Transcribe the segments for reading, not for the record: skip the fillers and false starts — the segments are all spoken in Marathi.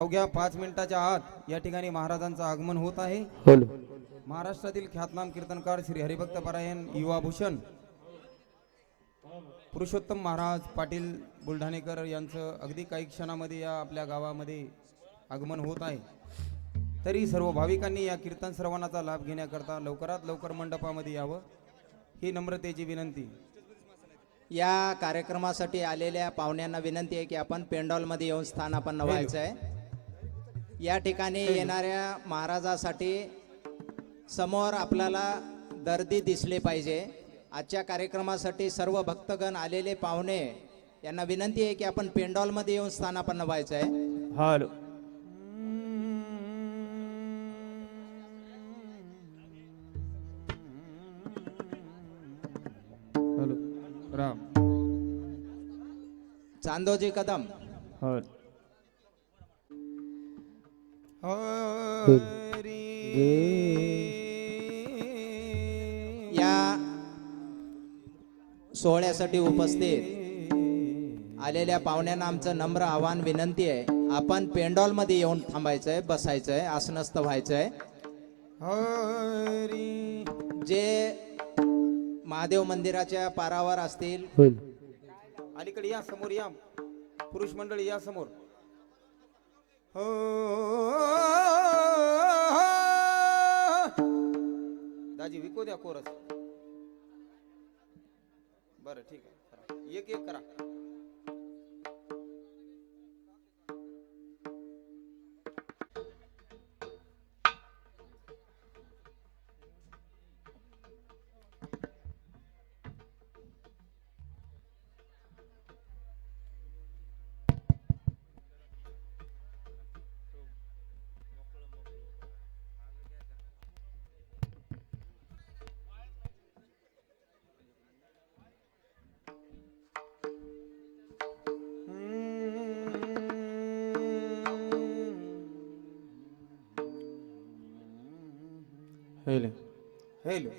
अवघ्या 5 मिनिटाच्या आत या ठिकाणी महाराजांचं आगमन होत आहे। महाराष्ट्रातील ख्यातनाम कीर्तनकार श्री हरिभक्त परायण युवा भूषण पुरुषोत्तम महाराज पाटील बुलढाणेकर यांचं अगदी काही क्षणामध्ये या आपल्या गावामध्ये आगमन होत आहे। तरी सर्व भाविकांनी या कीर्तन श्रवणाचा लाभ घेण्याकरता लवकरात लवकर मंडपामध्ये यावं ही नम्रतेची विनंती। या कार्यक्रमासाठी आलेल्या पाहुण्यांना विनंती आहे की आपण पेंडॉल मध्ये येऊन स्थानापन्न व्हायचं आहे। या ठिकाणी येणाऱ्या महाराजासाठी समोर आपल्याला गर्दी दिसली पाहिजे। आजच्या कार्यक्रमासाठी सर्व भक्तगण आलेले पाहुणे यांना विनंती आहे की आपण पेंडॉल मध्ये येऊन स्थानापन्न व्हायचं आहे। हॅलो हॅलो राम चांदोजी कदम या सोहळ्यासाठी उपस्थित आलेल्या पाहुण्यांना आमचं नम्र आवाहन विनंती आहे, आपण पेंडॉल मध्ये येऊन थांबायचंय, बसायचंय, आसनस्थ व्हायचंय। जे महादेव मंदिराच्या पारावर असतील अलीकडे या, समोर या, पुरुष मंडळी या समोर। दाजी विको द्या कोरस। बरं ठीक आहे, करा एक एक करा। हेलो हेलो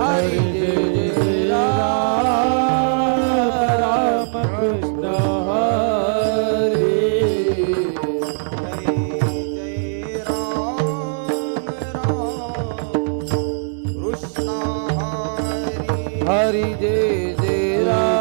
हरि जय राम कृष्ण हरि जय राम कृष्ण हरि जय राम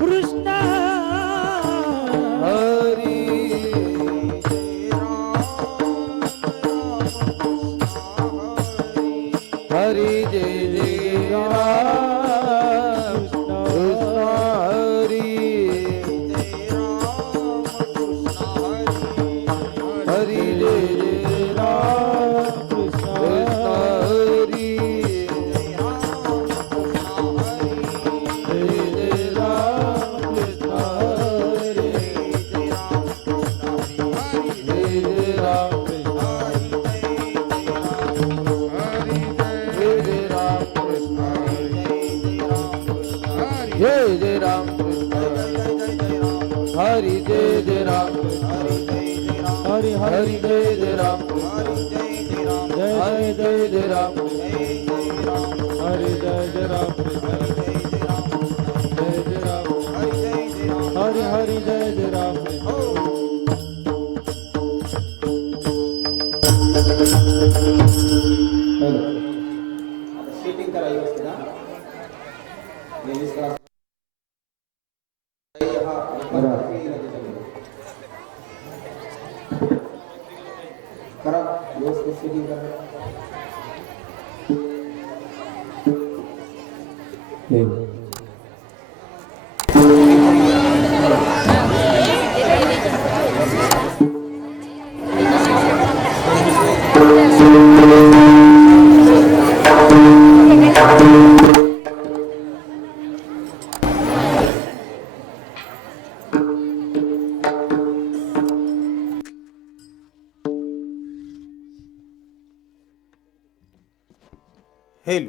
कृष्ण हेल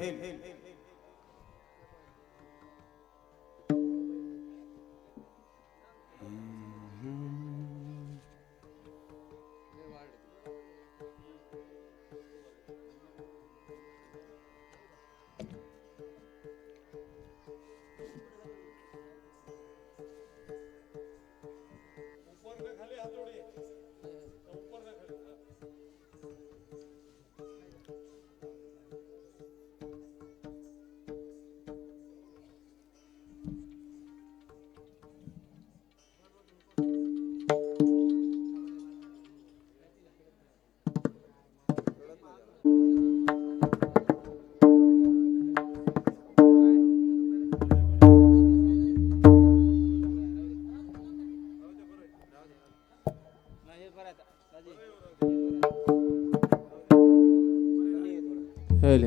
हेल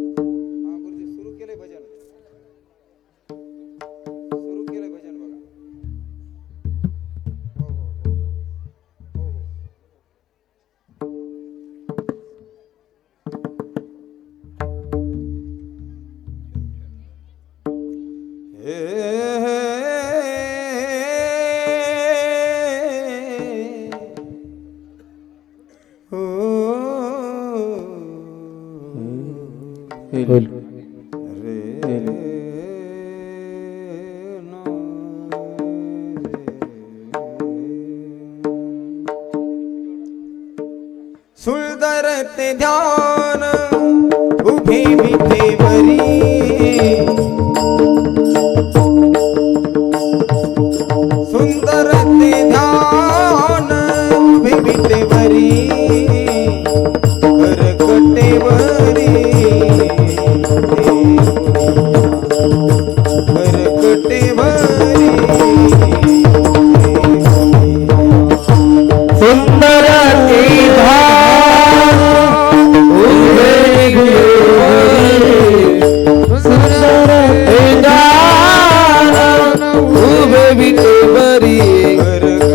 सुरू केलंय भजन सुरू केलंय भजन बघा हो हो हेल सुंदर ते ध्यान उभे विटेवरी सुंदर ते ध्यान उभे विटेवरी करकटेवरी सुंदर ते ध्यान उभे विटेवरी सुंदर ते ध्यान उभे विटेवरी करकटावरी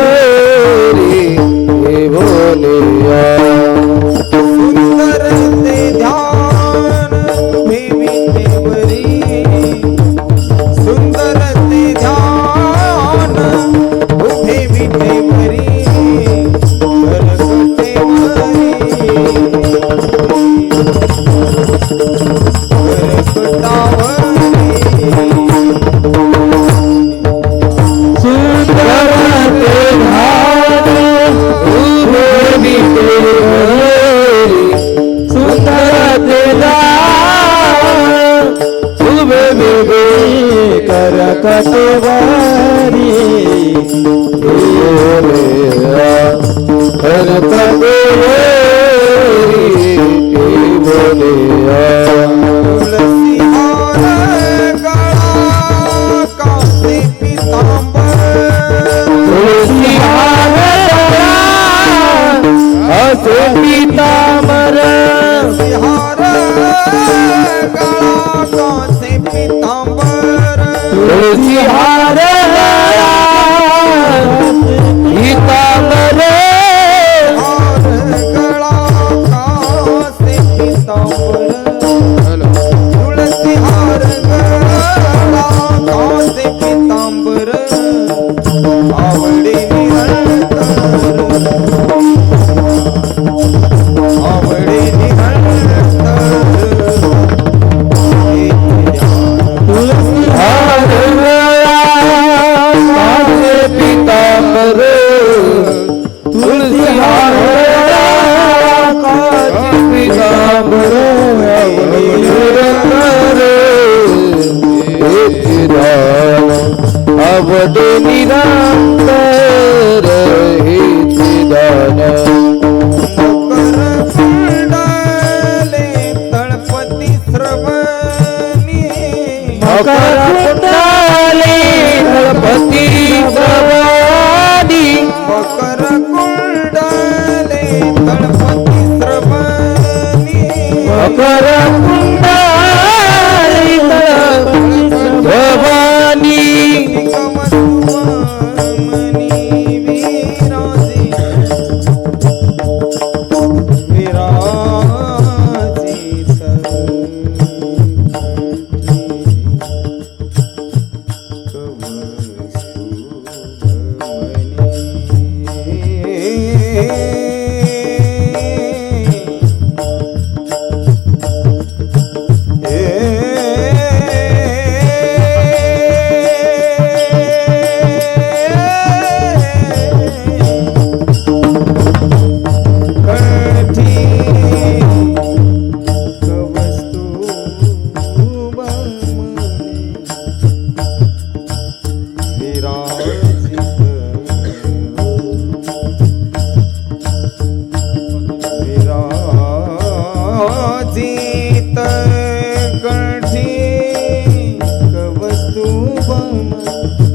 करकटावरी बोलिया सुंदर ते ध्यान उभे विटेवरी सुंदर ते ध्यान उभे विटेवरी सुंदर ते ध्यान उभे विटेवरी सुंदर ते ध्यान उभे विटेवरी करकटवारी करकटवारी बोलिया तुलसी हार गळा कासे पितांबर तुलसी हार असे पीतांबर हार गळा कासे पितांबर तुलसी हार पीतांबर हार गळा कासे पितांबर तुळसी हार गळा कासे पितांबर आवडे निहळतर आवडे तुलसी हार कासे पीतांबर तुलसी हार कासे पीतांबर आवड निरंतर हेचे दान तळपती श्रवणी मकर कुंडले कर कुंडलित भवानी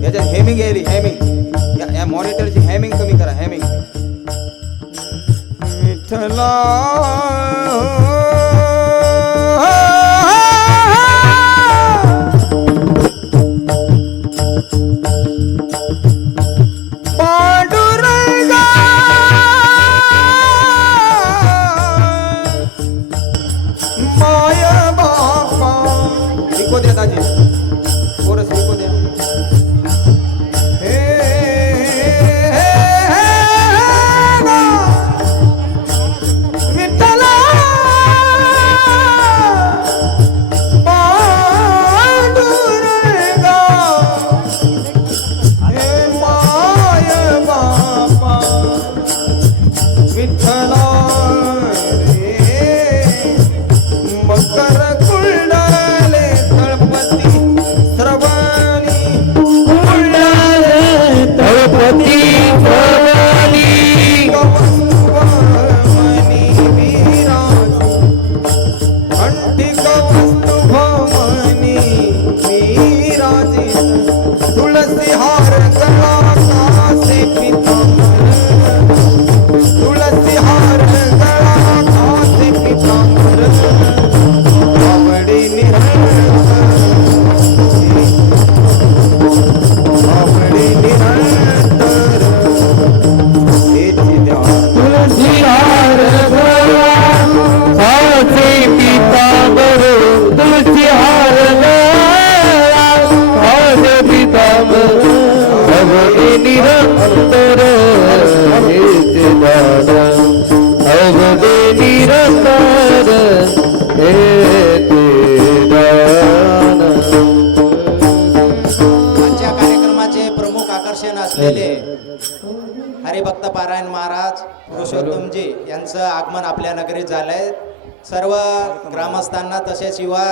याच्यात हेमिंग गेली हेमिंग या मॉनिटरची हेमिंग कमी करा हेमिंग विठ्ठला पांडुरंगा माय बापा शिको द्या दाजी कोरस शिको द्या आजच्या कार्यक्रमाचे प्रमुख आकर्षण असलेले हरिभक्त पारायण महाराज पुरुषोत्तमजी यांचं आगमन आपल्या नगरीत झालंय. सर्व ग्रामस्थांना तसेच युवा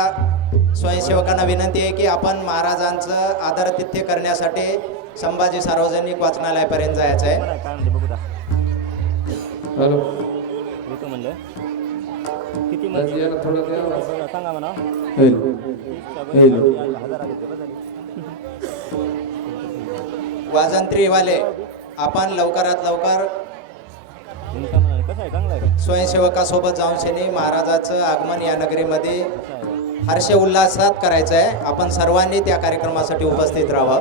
स्वयंसेवकांना विनंती आहे की आपण महाराजांचं आदरातिथ्य करण्यासाठी संभाजी सार्वजनिक वाचनालयापर्यंत जायचं आहे. वाजंत्रीवाले आपण लवकरात लवकर स्वयंसेवकासोबत जाऊन शनी महाराजाचं आगमन या नगरीमध्ये हर्ष उल्हासात करायचं आहे. आपण सर्वांनी त्या कार्यक्रमासाठी उपस्थित राहावं.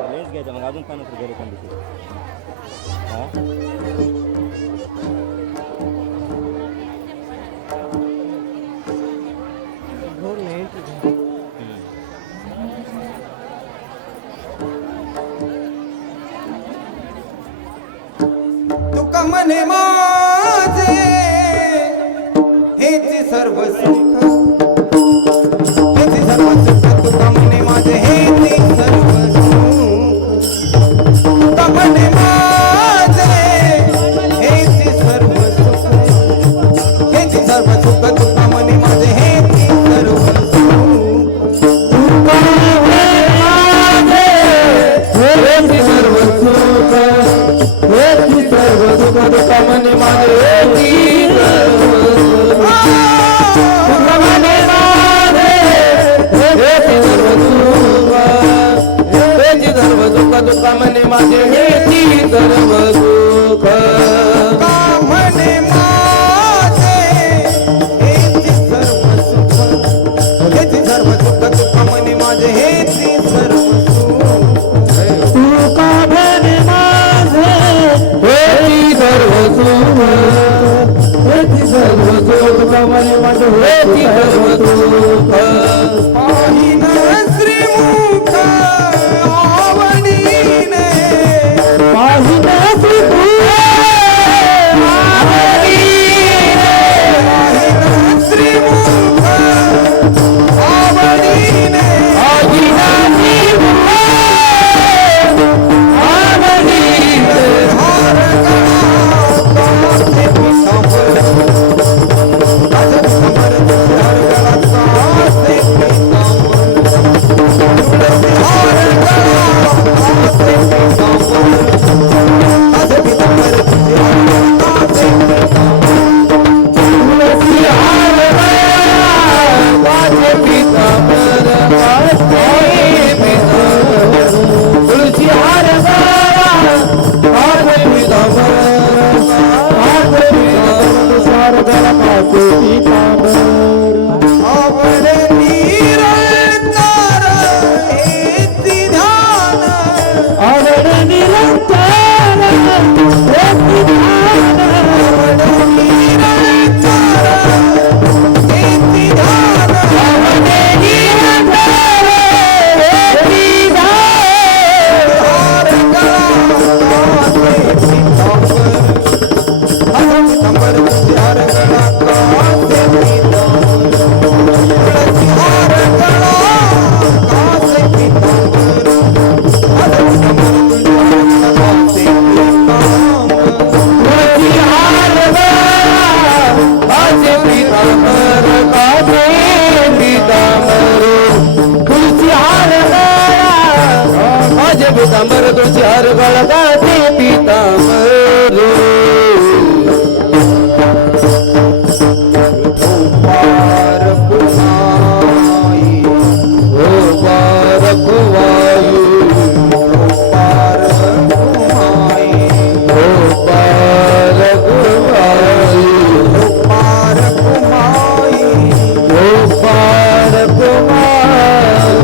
तुका म्हणे माझे हेच सर्व सुख हेच सर्व सुख तुका म्हणे माझे हेच सर्व सुख तुका म्हणे माझे हेच सर्व सुख हेच सर्व सुख तुका म्हणे माझे हेच सर्व सुख तुका म्हणे माझे हेच सर्व सुख हेच सर्व सुख तुका म्हणे माझे हेच तुका म्हणे माझे हेच सर्व सुख हेच सर्व सुख तुका म्हणे माझे हेच सर्व सुख तुका म्हणे माझे हेच सर्व सुख पितांबर तुझी हर गळगाते पितांबर पार कुमाई हो पार कुमाई पार कुमाई हो पार कुमाई हो पार कुमाई हो पार कुमाई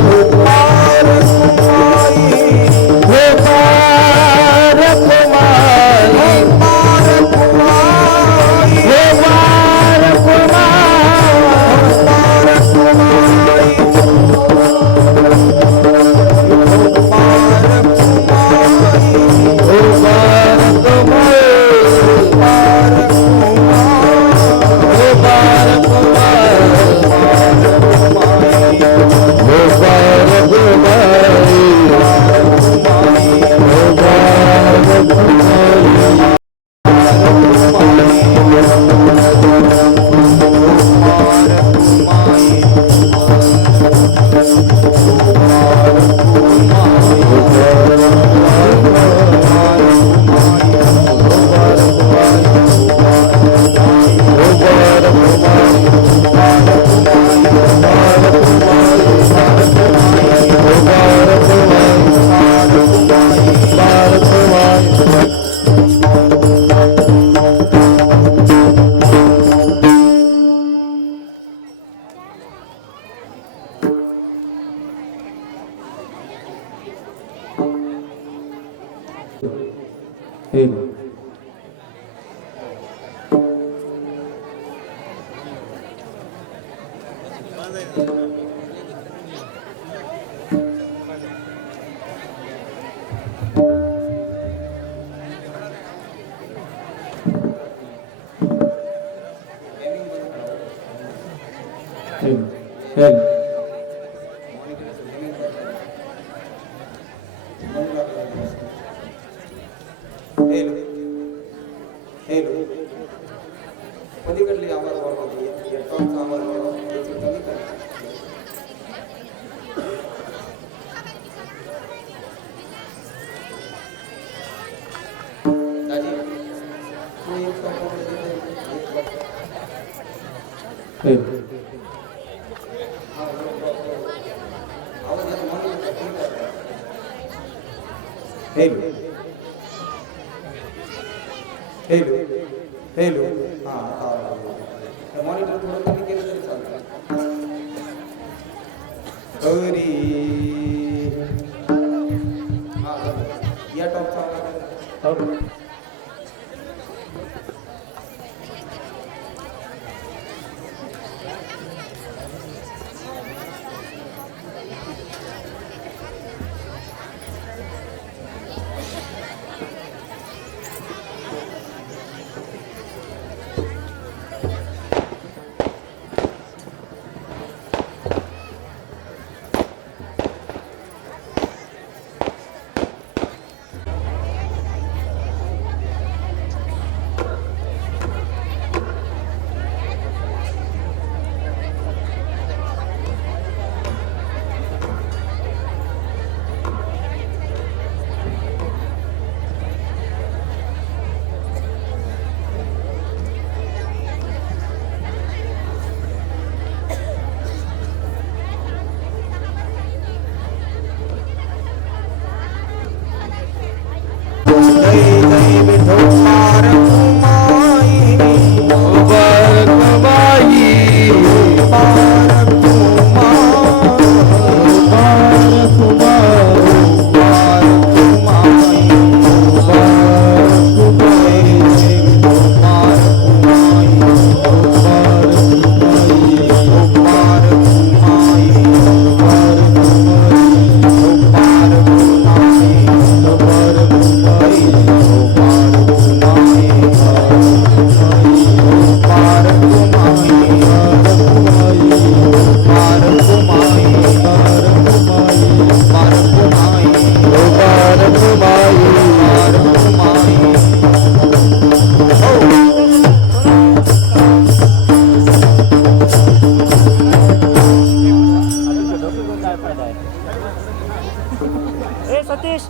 हो पार कुमाई हो पार कुमाई हो पार कुमाई हो पार हेलो हेलो पलीकडली आवाज वाढवते हेडफोनचा आवाज वाढवते कमी करा दाजी तू एक top hello hello hello monitor थोडं कमी केलं तरी चालतं अरे या टॉपचा सतीश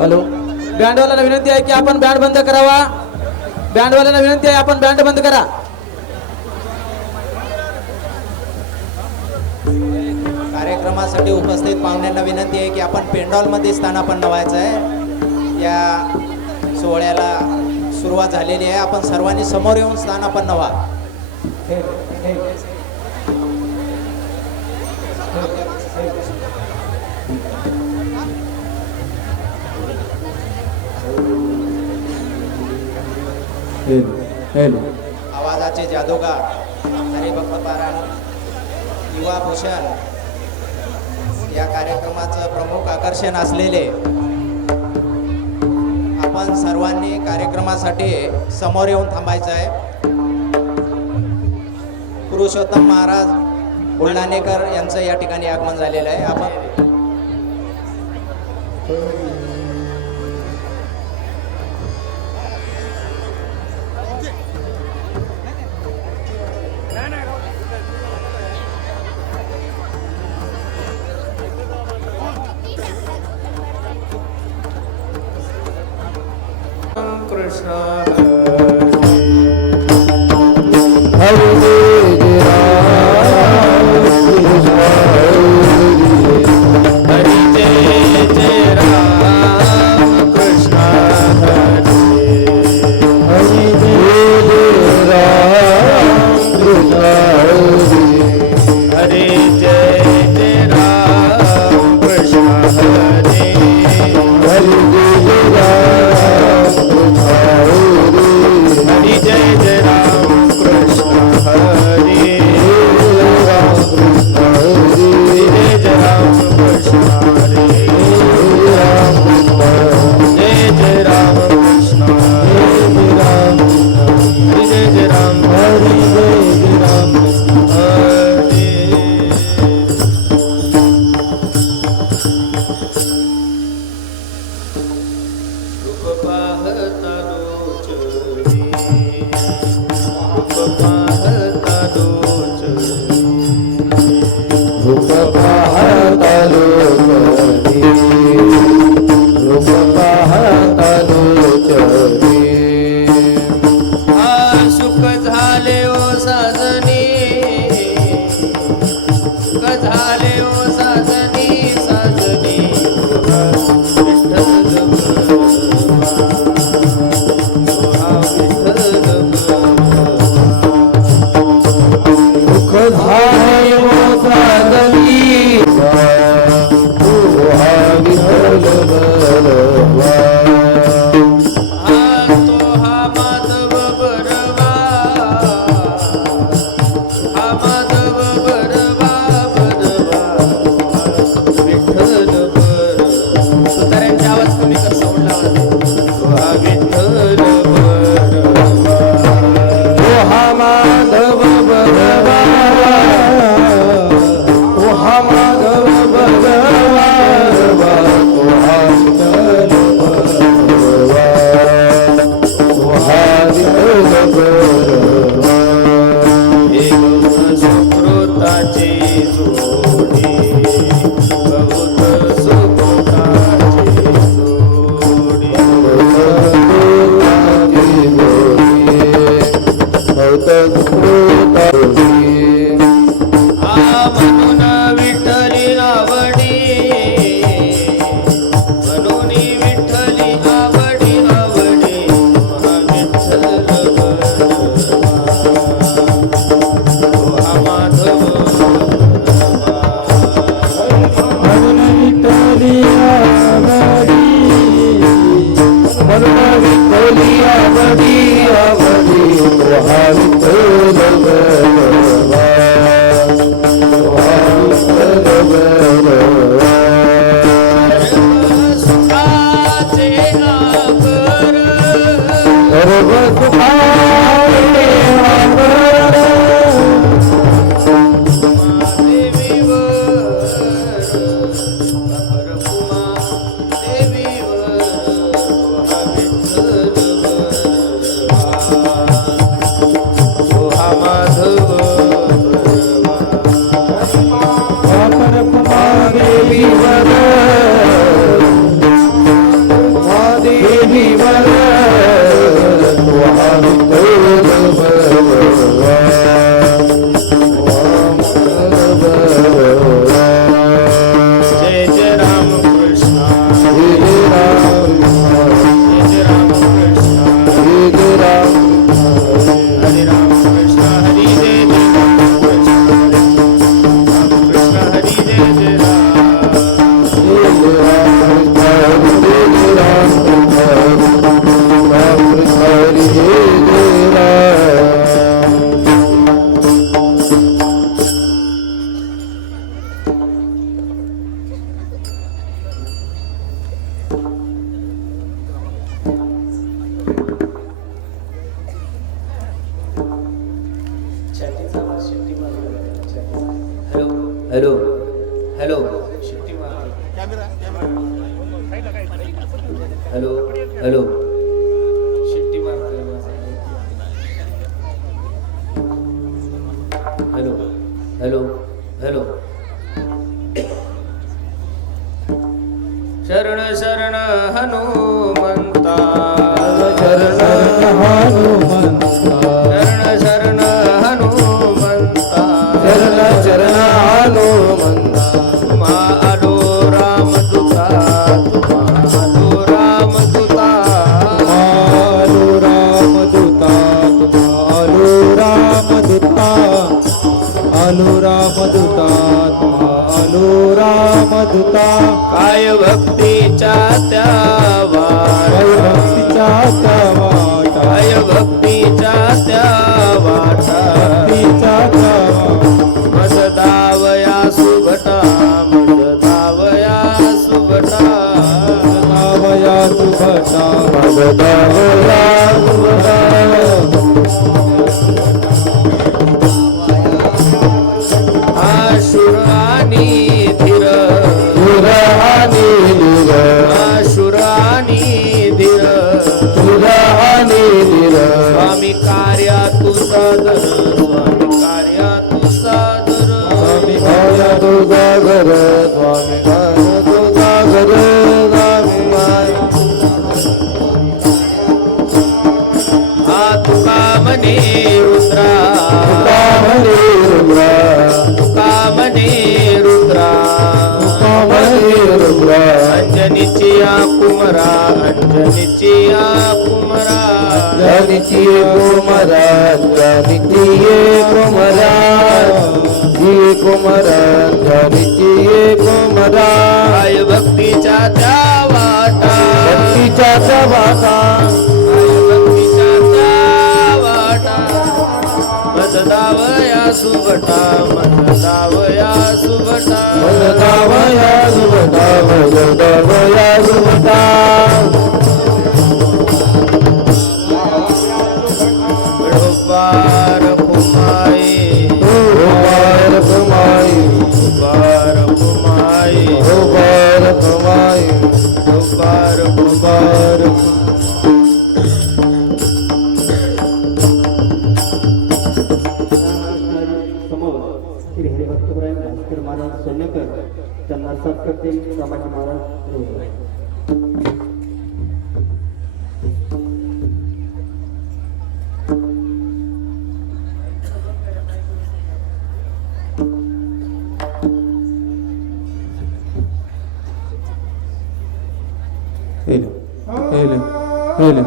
हॅलो, बँडवाल्यांना विनंती आहे की आपण बँड बंद करावा. बँडवाल्यांना विनंती आहे आपण बँड बंद करा. कार्यक्रमासाठी उपस्थित पाहुण्यांना विनंती आहे की आपण पेंडॉलमध्ये स्थानापन्न व्हायचं आहे. या सोहळ्याला सुरुवात झालेली आहे. आपण सर्वांनी समोर येऊन स्थानापन्न व्हा. आवाजाचे जादूगार हरिभक्त पारायण युवा भूषण या कार्यक्रमाचं प्रमुख आकर्षण असलेले आपण सर्वांनी कार्यक्रमासाठी समोर येऊन थांबायचं आहे. पुरुषोत्तम महाराज बुलढाणेकर यांचं या ठिकाणी आगमन झालेलं आहे. आपण कृष्ण हरे हरे राम कृष्ण हरे जय जय राम कृष्ण हरे हरे जय राम कृष्ण हरे जय जय राम कृष्ण हरे हरे जय राम हरि जय जय राम कृष्ण हरे राम कृष्ण हरे जय जय राम कृष्ण हरे राम कृष्ण जय जय राम कृष्ण हरे राम हरि जय जय राम हरि जय जय राम हरे रूप पाहता लोचरी रूप पाहता लोचरी रूप पाहता लोचरी रूप पाहता लोचरी सुख झाले ओ साजनी सुख झाले ओ साजनी साजनी विठ्ठल दुःख झाले ओ साजनी विठ्ठल बरवा तो हा माधव बरवा हा माधव बरवा बरवा विठ्ठल बरवा. सुतारांचा आवाज कमी कर, साऊंड लावा. हा विठ्ठल बरवा हा माधव बरवा हॅलो हॅलो हॅलो हॅलो शिट्टी मारतोय हॅलो हॅलो हॅलो शरण शरण हनुमंता शरण हनुमंता शरण शरण हनुमंता शरण शरण हनुमंता तुम्हा आलो रामदूता तुम्हा आलो रामदूता आलो रामदूता आलो रामदूता आलो रामदूता आलो रामदूता काय भक्तीच्या त्या भक्तीच्या त्या वाटा काय भक्तीच्या त्या वाटा भक्तीच्या त्या मज दावया सुभटा मज दावया सुभटा नावया सुभटा भगदावया सुभटा आशुर आणि धीर सुरानी निर आशुर आणि धीर सुरानी निर स्वामी कार्या तू सादर स्वामी कार्या तू सादर स्वामी माया तुझा घर स्वामी माया तुझा घर स्वामी माया तुका म्हणे रुद्रा कामने रुद्रा तुका म्हणे रुद्रा कामने रुद्रा अंजनीची या कुमरा अंजनीची या कुमरा जनिची कुमरा जनिची कुमरा जी कुमरा जनिची कुमरा काय भक्तीच्या त्या वाटा भक्तीच्या वाटा काय भक्तीच्या त्या वाटा मज दावया सुभटा मज दावया सुभटा दावया सुभटा दावया सुभटा डोबार कुमाई बार कमाई डोबार कुमाई बार कमाई डोबार बार समोर श्री हरिभक्तराय भास्कर महाराज सोन्यकर त्यांना सत्कर्ते संभाजी महाराज हेले हेले हेले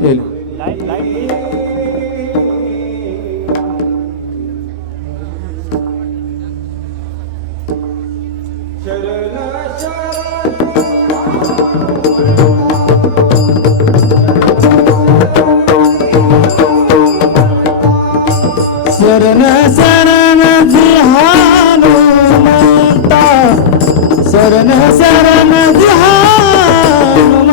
हेले शरण शरण हनुमंता शरण शरण हनुमंता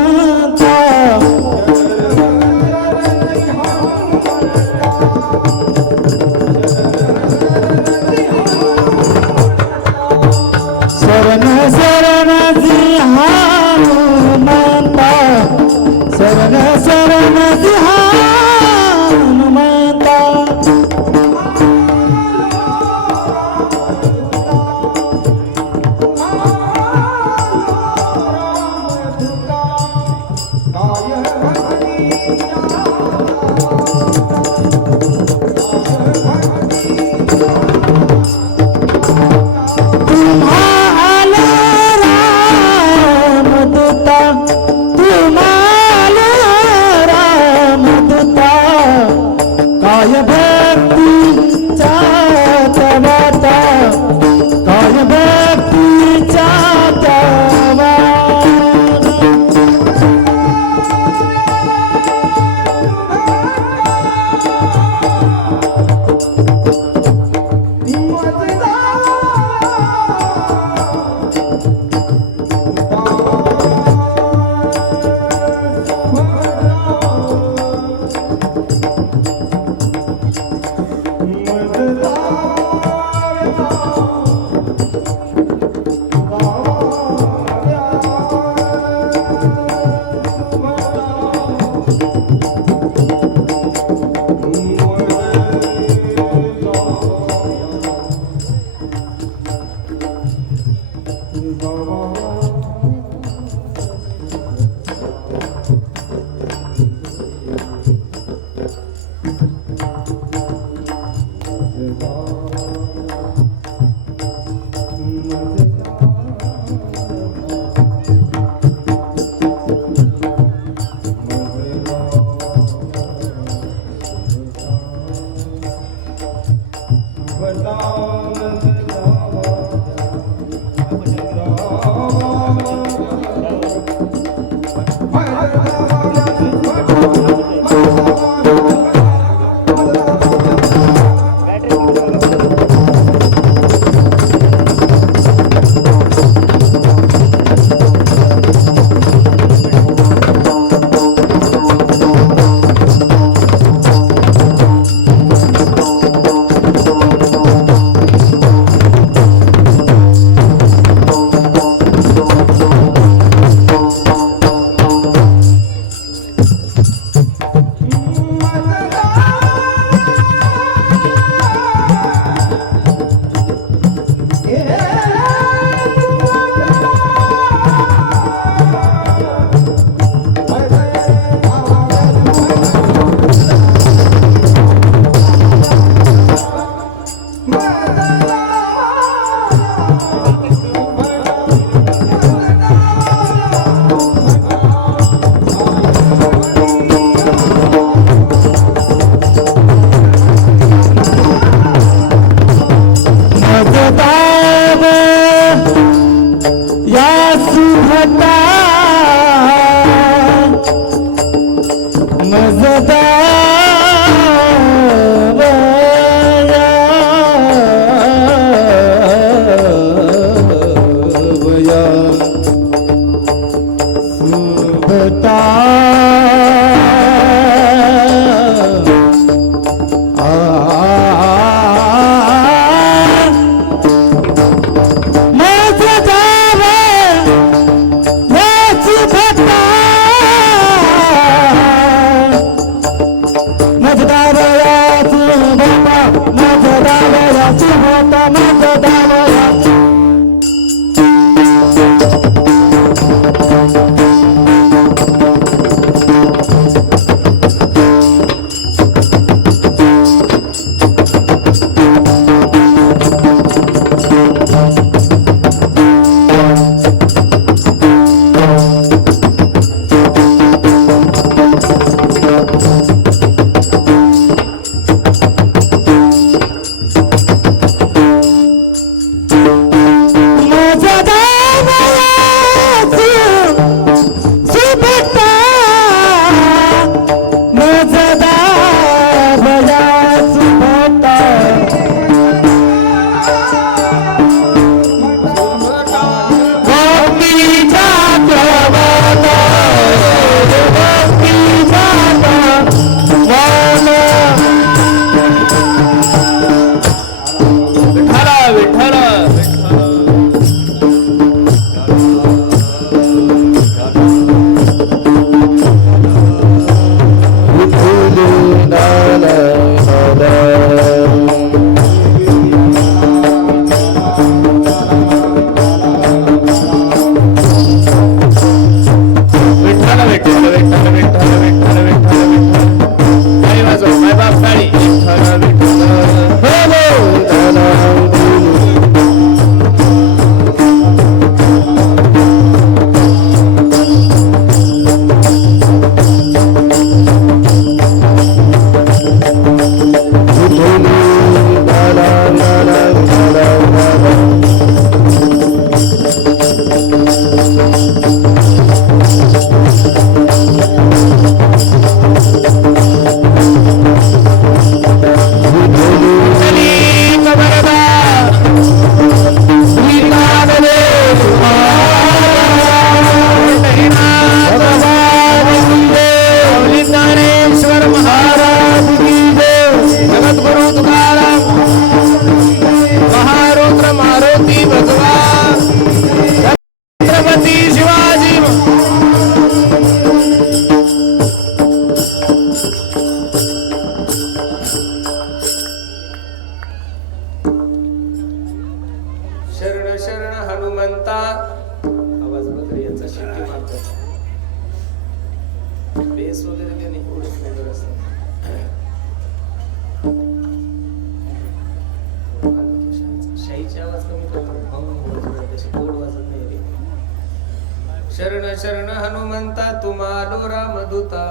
शरण शरण हनुमंता तुम्हालो रामदूता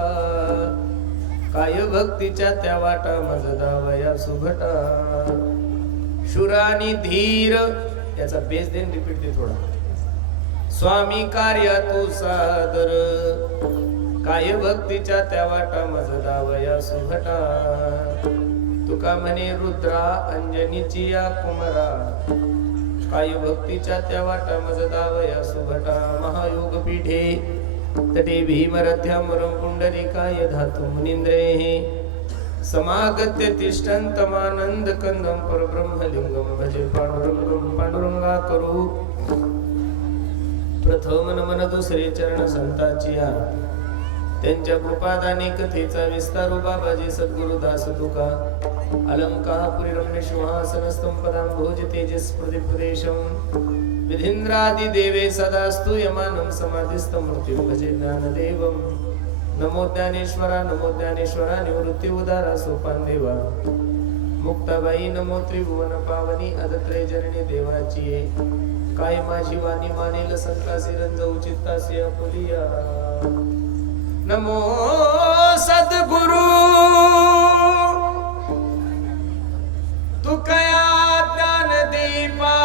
काय भक्तीच्या त्या वाटा मज दावया सुभटा शुरानी धीर, याचा बेस देन रिपीट दे थोडा. स्वामी कार्या तू सादर, काय भक्तीच्या त्या वाटा मज दावया सुभटा. तुका म्हणे रुद्रा अंजनीची या कुमरा, काय भक्तीच्या त्या वाटा मज दावया सुभटा. महायोग पीठे तटे भीमरथ्यामरं पुंडरीकाय धातु मुनींद्रे. समागत्य तिष्ठन्तमानंद कंदम परब्रह्मलिंगम भजे पांडुरंगम. पांडुरंगा करू प्रथम नमन दुसरे चरण संताची या. त्यांच्या कृपादानी कथेचा विस्तारू बाबाजी सद्गुरु दास तुका. अलंकापुरी रम्य सिंहासन स्तंभदां भोज तेजस प्रदीपदेशम. विधींद्रादि देवे सदास्तु यमानं समाधिस्थ मृत्यु भजे ज्ञानदेवम. नमो ज्ञानेश्वरा निवृत्ती उदारा सोपान देवा. मुक्ताबाई नमो त्रिभुवन पावनी अदत्रे जननी देवाची. काय माझी वाणी मानेल संतासी रंजऊ चित्तासी अपुलिया. नमो सद्गुरु तुकया ज्ञान दीपा.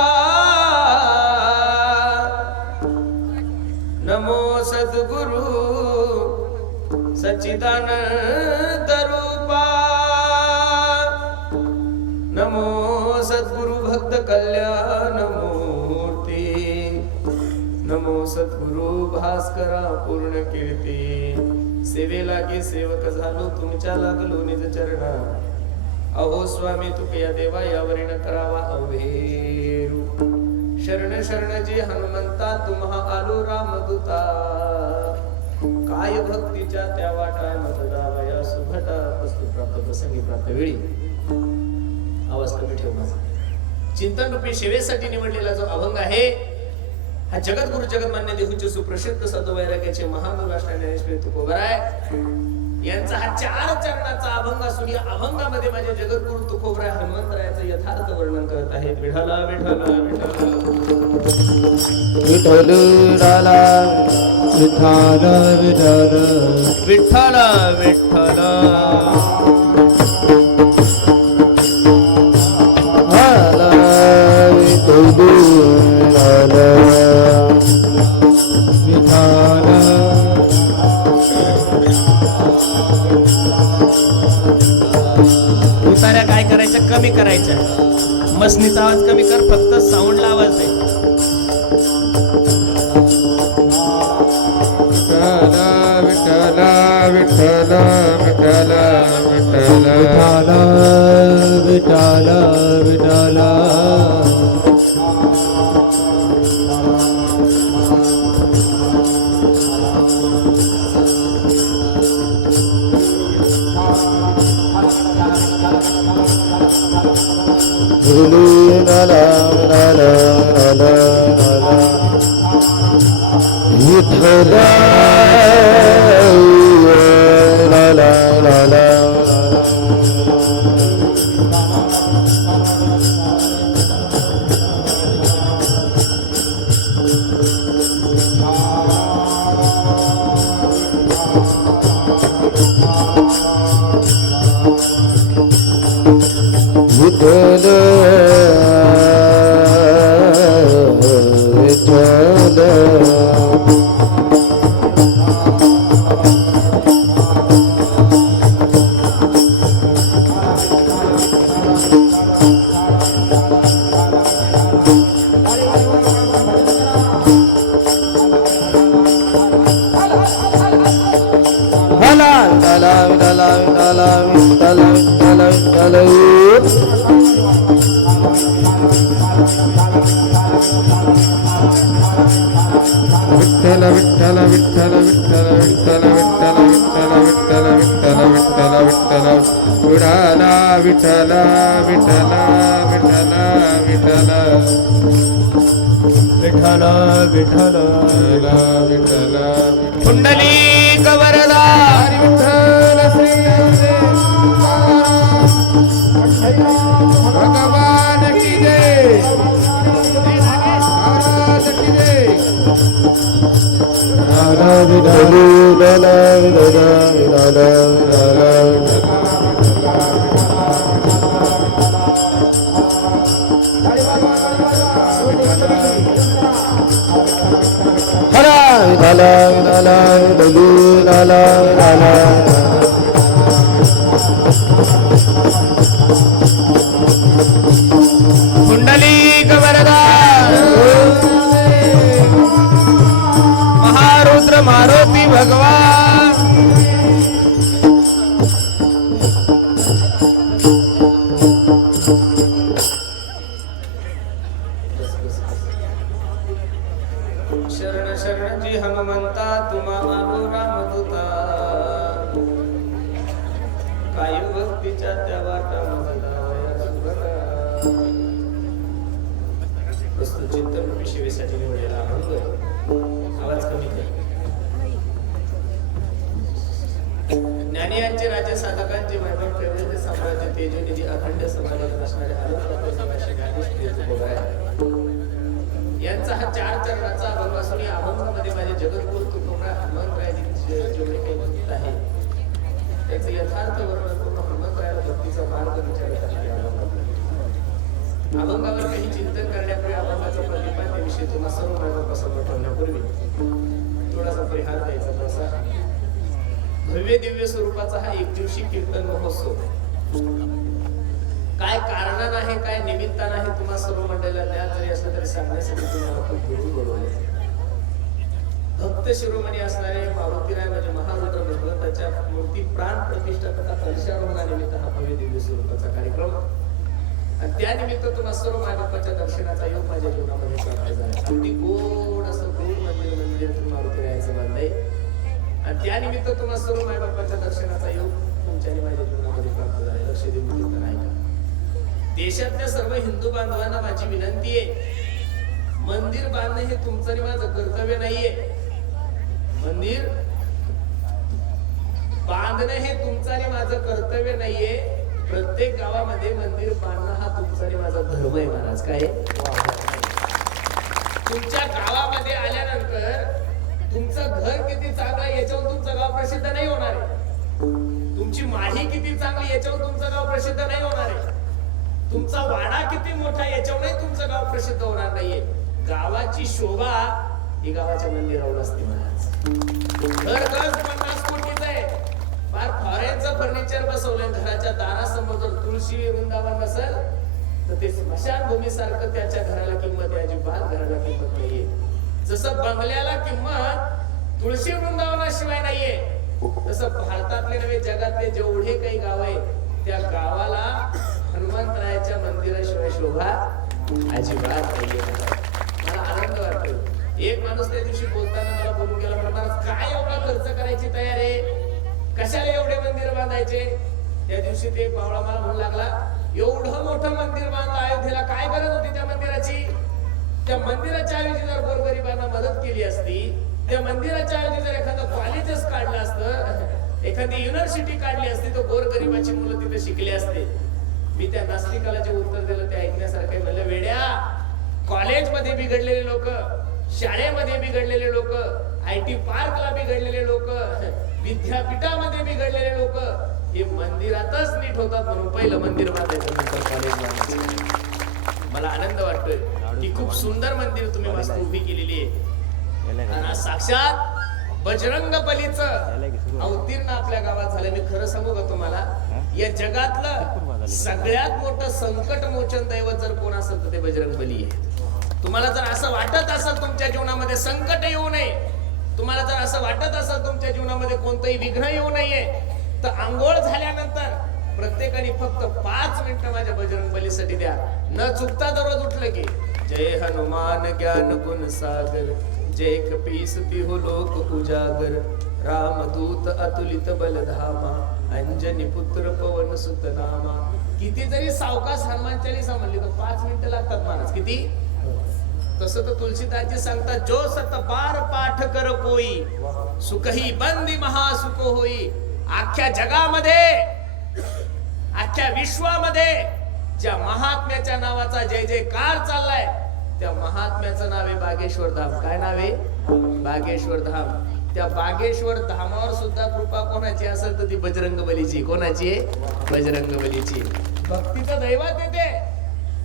नमो सद्गुरु सच्चिदानंद रूपा. नमो सद्गुरु भक्त कल्याण मूर्ती. नमो सद्गुरु भास्करा पूर्ण कीर्ती. सेवेला की सेवक झालो तुमच्या लागलो निज चरणा. अहो स्वामी तुकया देवा यावरीन करावा अवेरू. शरण शरण जी हनुमंता तुम्हा आलो रामदूता. काय भक्तीच्या त्या वाटा मतदावया सुभटा. वस्तू प्राप्त प्रसंगी प्राप्त वेळी आवाज कमी ठेव माझा. चिंतन रूपी सेवेसाठी निवडलेला जो अभंग आहे हा जगद्गुरु जगन्मान्य देहूचे सुप्रसिद्ध सद्वैराग्याचे महागुरु असणारे तुकोबराय यांचा हा 4 चरणाचा अभंग असून या अभंगामध्ये माझे जगद्गुरु तुकोबराय हनुमंतरायाचं यथार्थ वर्णन करत आहेत. विठाला विठाला विठ्ठल राला विठाल विठाल विठ्ठला विठ्ठला. हाला विठ्ठल राला विठाल. उतार्या काय करायच्या कमी करायच्या. मसनीचा आवाज कमी कर, फक्त साऊंडला आवाज दे. विठ्ठल विठ्ठल विठ्ठल विठ्ठल विठ्ठल विठ्ठल. विठ्ठल पुंडलिक वरदा भगवान की जय. हरा विठाला विठाला विठोबा विठाला विठाला कुंडलिक वरदा महारुद्र मारुती भगवान शरण शरण जी हनुमंता तुम्हा आलो रामदूता काय भक्तीच्या त्या वाटा वस्तू चिंतन विषयसाठी निवडलेला अभंग आवाज कमी कर. ज्ञानी यांचे राजे साधकांचे वैभव ठेवले साम्राज्य तेजोनिधी अखंड समाजात असणारे यांचा हा 4 चरणाचा अभंग असून या अभंगामध्ये माझे जगद्गुरु तुकोबा हनुमंतराय जेवढे काही गीत आहे त्याचे यथार्थ वर्णन करून हनुमंतरायाला भक्तीचा मार्ग विचारत आहे. अभंगावर काही चिंतन करण्यापूर्वी अभंगाच्या प्रतिपाद्याविषयी तुम्हाला सर्व मार्ग पसंत ठेवण्यापूर्वी थोडासा परिहार द्यायचा. तसा भव्य दिव्य स्वरूपाचा हा 1 दिवशी कीर्तन महोत्सव काय कारणानं आहे काय निमित्तानं आहे तुम्हाला सर्व मंडळीला ज्ञान जरी असलं तरी सांगण्यासाठी तुम्हाला खूप भेटून बोलवले. भक्त शिरोमणी असणारे मारुतीराय म्हणजे महारुद्र भगवंताच्या मूर्ती प्राण प्रतिष्ठा तथा कलशारोहणानिमित्त हा भव्य दिव्य स्वरूपाचा कार्यक्रम आणि त्यानिमित्त तुम्हाला सर्व मायबापाच्या दर्शनाचा योग माझ्या जीवनामध्ये प्राप्त झाला. अगदी गोड असं गोड मंदिर तुम्ही मारुतीरायाचं बांधलंय आणि त्यानिमित्त तुम्हाला सर्व मायबापाच्या दर्शनाचा योग तुमच्या आणि माझ्या जीवनामध्ये प्राप्त झाला. लक्ष देऊन कीर्तन ऐका. देशातल्या सर्व हिंदू बांधवांना माझी विनंती आहे, मंदिर बांधणे हे तुमचं आणि माझं कर्तव्य नाहीये. मंदिर बांधणे हे तुमचं आणि माझं कर्तव्य नाहीये. प्रत्येक गावामध्ये मंदिर बांधणं हा तुमचा आणि माझा धर्म आहे महाराज. काय तुमच्या गावामध्ये आल्यानंतर तुमचं घर किती चांगलं आहे याच्यावर तुमचं गाव प्रसिद्ध नाही होणार आहे. तुमची माही किती चांगली याच्यावर तुमचं गाव प्रसिद्ध नाही होणार आहे. तुमचा वाडा किती मोठा याच्यावरही तुमचं गाव प्रसिद्ध होणार नाहीये. गावाची शोभा ही गावाच्या मंदिरावर असते महाराज. घर 50 कोटीचं आहे. फार फॉरेनचं फर्निचर बसवलंय. घराच्या दारासमोर जर तुळशी वृंदावन नसेल तर ते स्मशानभूमी सारखं त्याच्या घराला किंमत आहे. अजिबात घराला किंमत नाहीये. जसं बंगल्याला किंमत तुळशी वृंदावनाशिवाय नाहीये तसं भारतातले नव्हे जगातले जेवढे काही गाव आहे त्या गावाला हनुमंतरायाच्या मंदिराशिवाय शोभा अजिबात नाहीये. मला आनंद वाटतो. एक माणूस त्या दिवशी बोलताना मला बोलून गेला, मला काय एवढा खर्च करायची तयार आहे, कशाला एवढे मंदिर बांधायचे. त्या दिवशी ते पावळा मला म्हणू लागला, एवढं मोठं मंदिर बांधलं अयोध्येला, काय गरज होती त्या मंदिराची. त्या मंदिराच्या ऐवजी जर गोरगरिबांना मदत केली असती, त्या मंदिराच्या ऐवजी जर एखादं कॉलेजच काढलं असतं, एखादी युनिव्हर्सिटी काढली असती तर गोरगरिबाची मुलं तिथे शिकले असते. मी त्या नास्तिकाला जे उत्तर दिलं ते ऐकण्यासारखे. म्हणलं, वेड्या, कॉलेजमध्ये बिघडलेले लोक, शाळेमध्ये बिघडलेले लोक, IT पार्कला बिघडलेले लोक, विद्यापीठामध्ये बिघडलेले लोक हे मंदिरातच नीट होतात. म्हणून पहिलं मंदिर बांधायचं, नंतर कॉलेज बांधायचं. मला आनंद वाटतोय की खूप सुंदर मंदिर तुम्ही मस्त उभी केलेली आहे. आणि साक्षात बजरंग बलीचं अवतीर्ण आपल्या गावात झालं. मी खरं सांगू का तुम्हाला, या जगातलं सगळ्यात मोठं संकट मोचन दैवत जर कोण असेल तर ते बजरंग बली आहे. तुम्हाला जर असं वाटत असेल तुमच्या जीवनामध्ये संकट येऊ नये, तुम्हाला जर असं वाटत असेल तुमच्या जीवनामध्ये कोणतंही विघ्न येऊ नये, तर आंघोळ झाल्यानंतर प्रत्येकाने फक्त 5 मिनिटं माझ्या बजरंग बलीसाठी द्या. न चुकता दररोज उठलं की जय हनुमान ज्ञान गुण सागर, जय कपीसती हो लोक उजागर, रामदूत अतुलित बलधामा, अंजनी पुत्र पवन सुत नामा. किती जरी सावकाश हनुमान चालीसा म्हणली तर 5 मिनिटं लागतात महाराज. किती? तसं तर तुलसीदासजी सांगतात, जो सत बार पाठ कर कोई, सुखही बंदी महासुख होई. अख्ख्या जगामध्ये, अख्ख्या विश्वामध्ये ज्या महात्म्याच्या नावाचा जय जयकार चाललाय त्या महात्म्याचं नाव आहे बागेश्वर धाम. काय नाव आहे? बागेश्वर धाम. त्या बागेश्वर धामावर सुद्धा कृपा कोणाची असेल तर ती बजरंग बलीची. कोणाची आहे? बजरंग बलीची. भक्तीचं दैवत येते.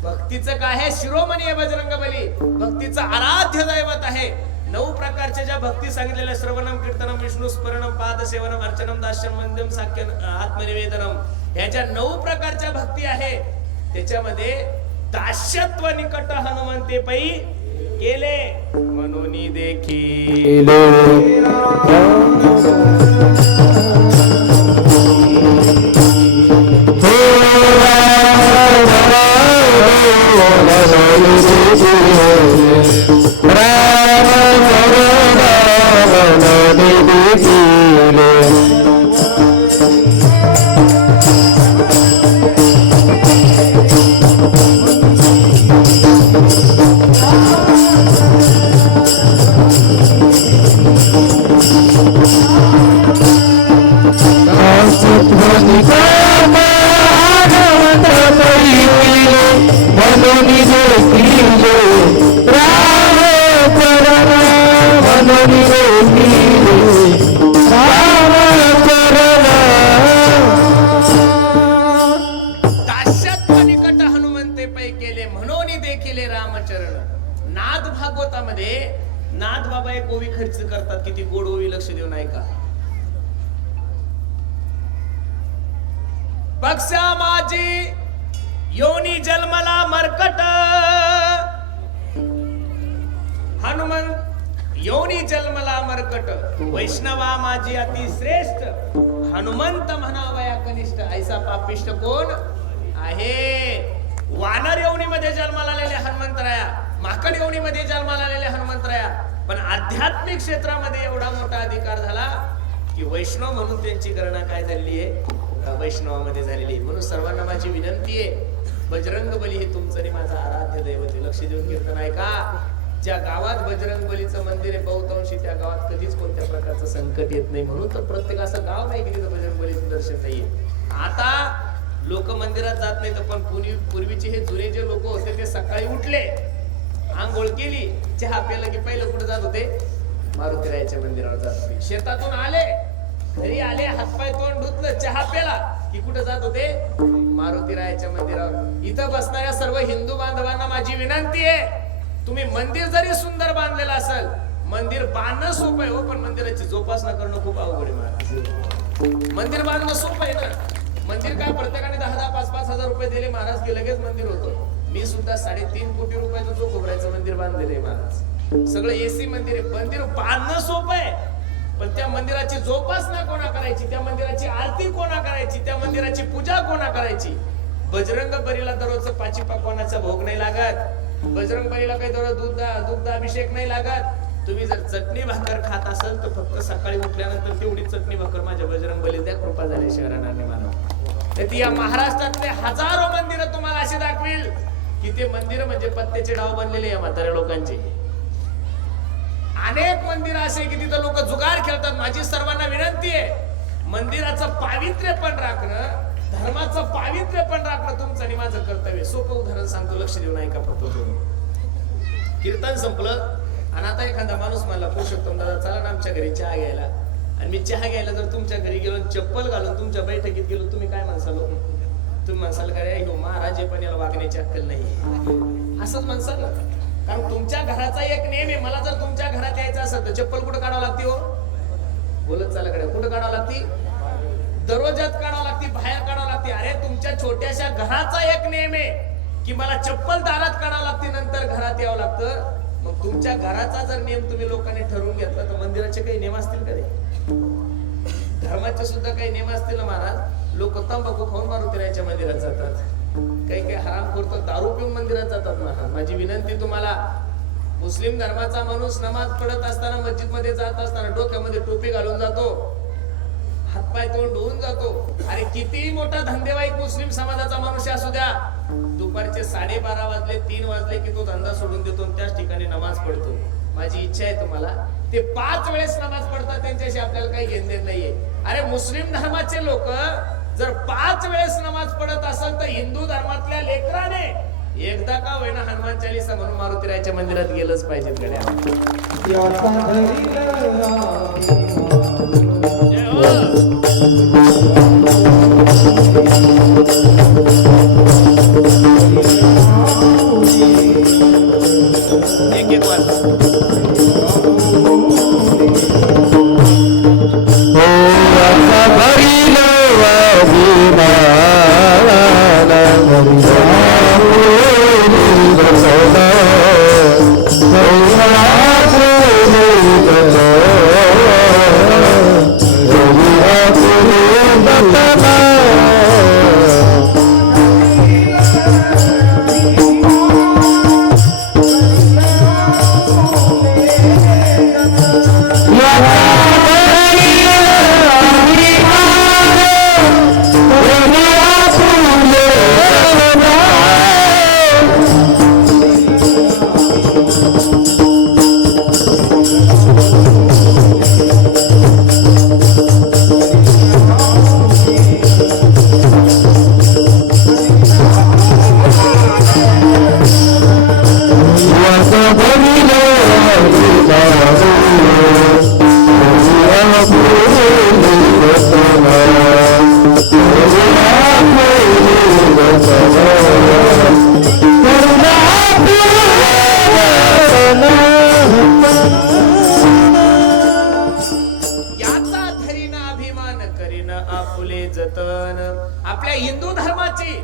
भक्तीचं काय आहे? शिरोमणी आहे बजरंगबली, भक्तीचं आराध्य दैवत आहे. 9 प्रकारच्या ज्या भक्ती सांगितलेल्या, श्रवणम, कीर्तनम, विष्णू स्मरणम, पादसेवनम, अर्चनम, दास्यम, वंद्यम, साख्यम, आत्मनिवेदनम, ह्या ज्या 9 प्रकारच्या भक्ती आहे त्याच्यामध्ये दास्यत्व निकट हनुमंते पै केले म्हणून देखील दास्यत्व निकट हनुमंते पै केले म्हणून देखील रामचरण. नाद भागवतामध्ये नाद बाबा एक ओवी खर्च करतात, किती गोड ओवी, लक्ष देऊन ऐका. पक्षा माझी योनी जन्मला मरकट, हनुमंत योनी जन्मला मरकट, वैष्णवा माझी अति श्रेष्ठ, हनुमंत म्हणावया कनिष्ठ. ऐसा पापिष्ट कोण आहे? वानर योनीमध्ये जन्माला आलेले हनुमंतराया, माकड योनीमध्ये जन्माला आलेले हनुमंतराया, पण आध्यात्मिक क्षेत्रामध्ये एवढा मोठा अधिकार झाला की वैष्णव म्हणून त्यांची गणना काय झालेली आहे? वैष्णवामध्ये झालेली आहे. म्हणून सर्वांना माझी विनंती आहे, बजरंगबली हे तुमचं आणि माझं आराध्य दैवत आहे. लक्ष देऊन कीर्तन ऐका. ज्या गावात बजरंगबलीचं मंदिर आहे बहुतांशी त्या गावात कधीच कोणत्या प्रकारचं संकट येत नाही. म्हणून तर प्रत्येक असं गाव नाही की तिथं बजरंगबलीचं दर्शन नाहीये. आता लोक मंदिरात जात नाहीत, पण पूर्वीचे हे जुने जे लोक होते ते सकाळी उठले, आंघोळ केली, चहा प्यायला की पहिलं कुठे जात होते? मारुतीरायाच्या मंदिरावर जात होते. शेतातून आले, घरी आले, हातपाय तोंड धुतलं, चहा प्याला की कुठे जात होते? मारुतीरायाच्या मंदिरावर. इथं बसणाऱ्या सर्व हिंदू बांधवांना माझी विनंती आहे, तुम्ही मंदिर जरी सुंदर बांधलेलं असेल, मंदिर बांधणं सोपं आहे हो, पण मंदिराची जोपासना करणं खूप अवघड आहे महाराज. मंदिर बांधणं सोपं आहे ना. मंदिर काय प्रत्येकाने 10,000 5,000 5,000 रुपये दिले महाराज की लगेच मंदिर होतं. मी सुद्धा 3.5 कोटी रुपयाचं जो खोबरायचं मंदिर बांधलेलं आहे महाराज. सगळं एसी मंदिर आहे. मंदिर बांधणं सोपं आहे, पण त्या मंदिराची जोपासना कोणा करायची, त्या मंदिराची आरती कोणा करायची, त्या मंदिराची पूजा कोणा करायची. बजरंगबलीला दररोज पाचीपाकवानाचा भोग नाही लागत. बजरंगबलीला काही दररोज दुग्ध अभिषेक नाही लागत. तुम्ही जर चटणी भाकर खात असाल तर फक्त सकाळी उठल्यानंतर तेवढी चटणी भाकर माझ्या बजरंगबली द्या, कृपा झाली शहराने मला. तर या महाराष्ट्रातले हजारो मंदिर तुम्हाला असे दाखवेल की ते मंदिर म्हणजे पत्त्याचे डाव बनलेले या म्हाताऱ्या लोकांचे. अनेक मंदिर असे की तिथं लोक जुगार खेळतात. माझी सर्वांना विनंती आहे, मंदिराचं पावित्र्य पण राखणं, धर्माचं पावित्र्य पण राखणं तुमचं आणि माझं कर्तव्य. सोपं उदाहरण सांगतो, लक्ष देऊन ऐका फक्त. कीर्तन संपलं आणि आता एखादा माणूस मला पुरुषोत्तम दादा चला ना आमच्या घरी चहा घ्यायला, आणि मी चहा घ्यायला जर तुमच्या घरी गेलो, चप्पल घालून तुमच्या बैठकीत गेलो, तुम्ही काय म्हणसाल? तुम्ही म्हणसाल का रे हो महाराज पण याला वागण्याची अक्कल नाही, असंच म्हणसाल. कारण तुमच्या घराचा एक नियम आहे, मला जर तुमच्या घरात यायचं असेल तर चप्पल कुठं काढावं लागते हो? बोलत चालला कडे कुठं काढावं लागते? दरवाजात काढावं लागते, बाहेर काढावं लागते. अरे तुमच्या छोट्याशा घराचा एक नियम आहे की मला चप्पल दारात काढावं लागते, नंतर घरात यावं लागतं. मग तुमच्या घराचा जर नियम तुम्ही लोकांनी ठरवून घेतला तर मंदिराचे काही नियम असतील का रे? धर्माचे सुद्धा काही नियम असतील ना महाराज. लोक तंबाखू खाऊन मारुतीरायाच्या मंदिरात जातात, काही हरामखोर तर दारू पिऊन मंदिरात जातात महाराज. माझी विनंती तुम्हाला, मुस्लिम धर्माचा माणूस नमाज पढत असताना, मस्जिद मध्ये जात असताना डोक्यामध्ये टोपी घालून जातो, हातपाय तोंड धुवून जातो. अरे किती मोठा धंदेवाईक मुस्लिम समाजाचा मनुष्य असू द्या, दुपारचे 12:30 वाजले, 3 वाजले की तो धंदा सोडून देतो, त्याच ठिकाणी नमाज पढतो. माझी इच्छा आहे तुम्हाला, ते 5 वेळेस नमाज पढतात, त्यांच्याशी आपल्याला काही घेणं देणं नाहीये. अरे मुस्लिम धर्माचे लोक जर 5 वेळेस नमाज पढत असेल तर हिंदू धर्मातल्या लेकराने एकदा का होईना हनुमान चालीसा म्हणून मारुतीरायाच्या मंदिरात गेलंच पाहिजे. जय हो. याचा धरीन अभिमान करीन आपुले जतन. आपल्या हिंदू धर्माची,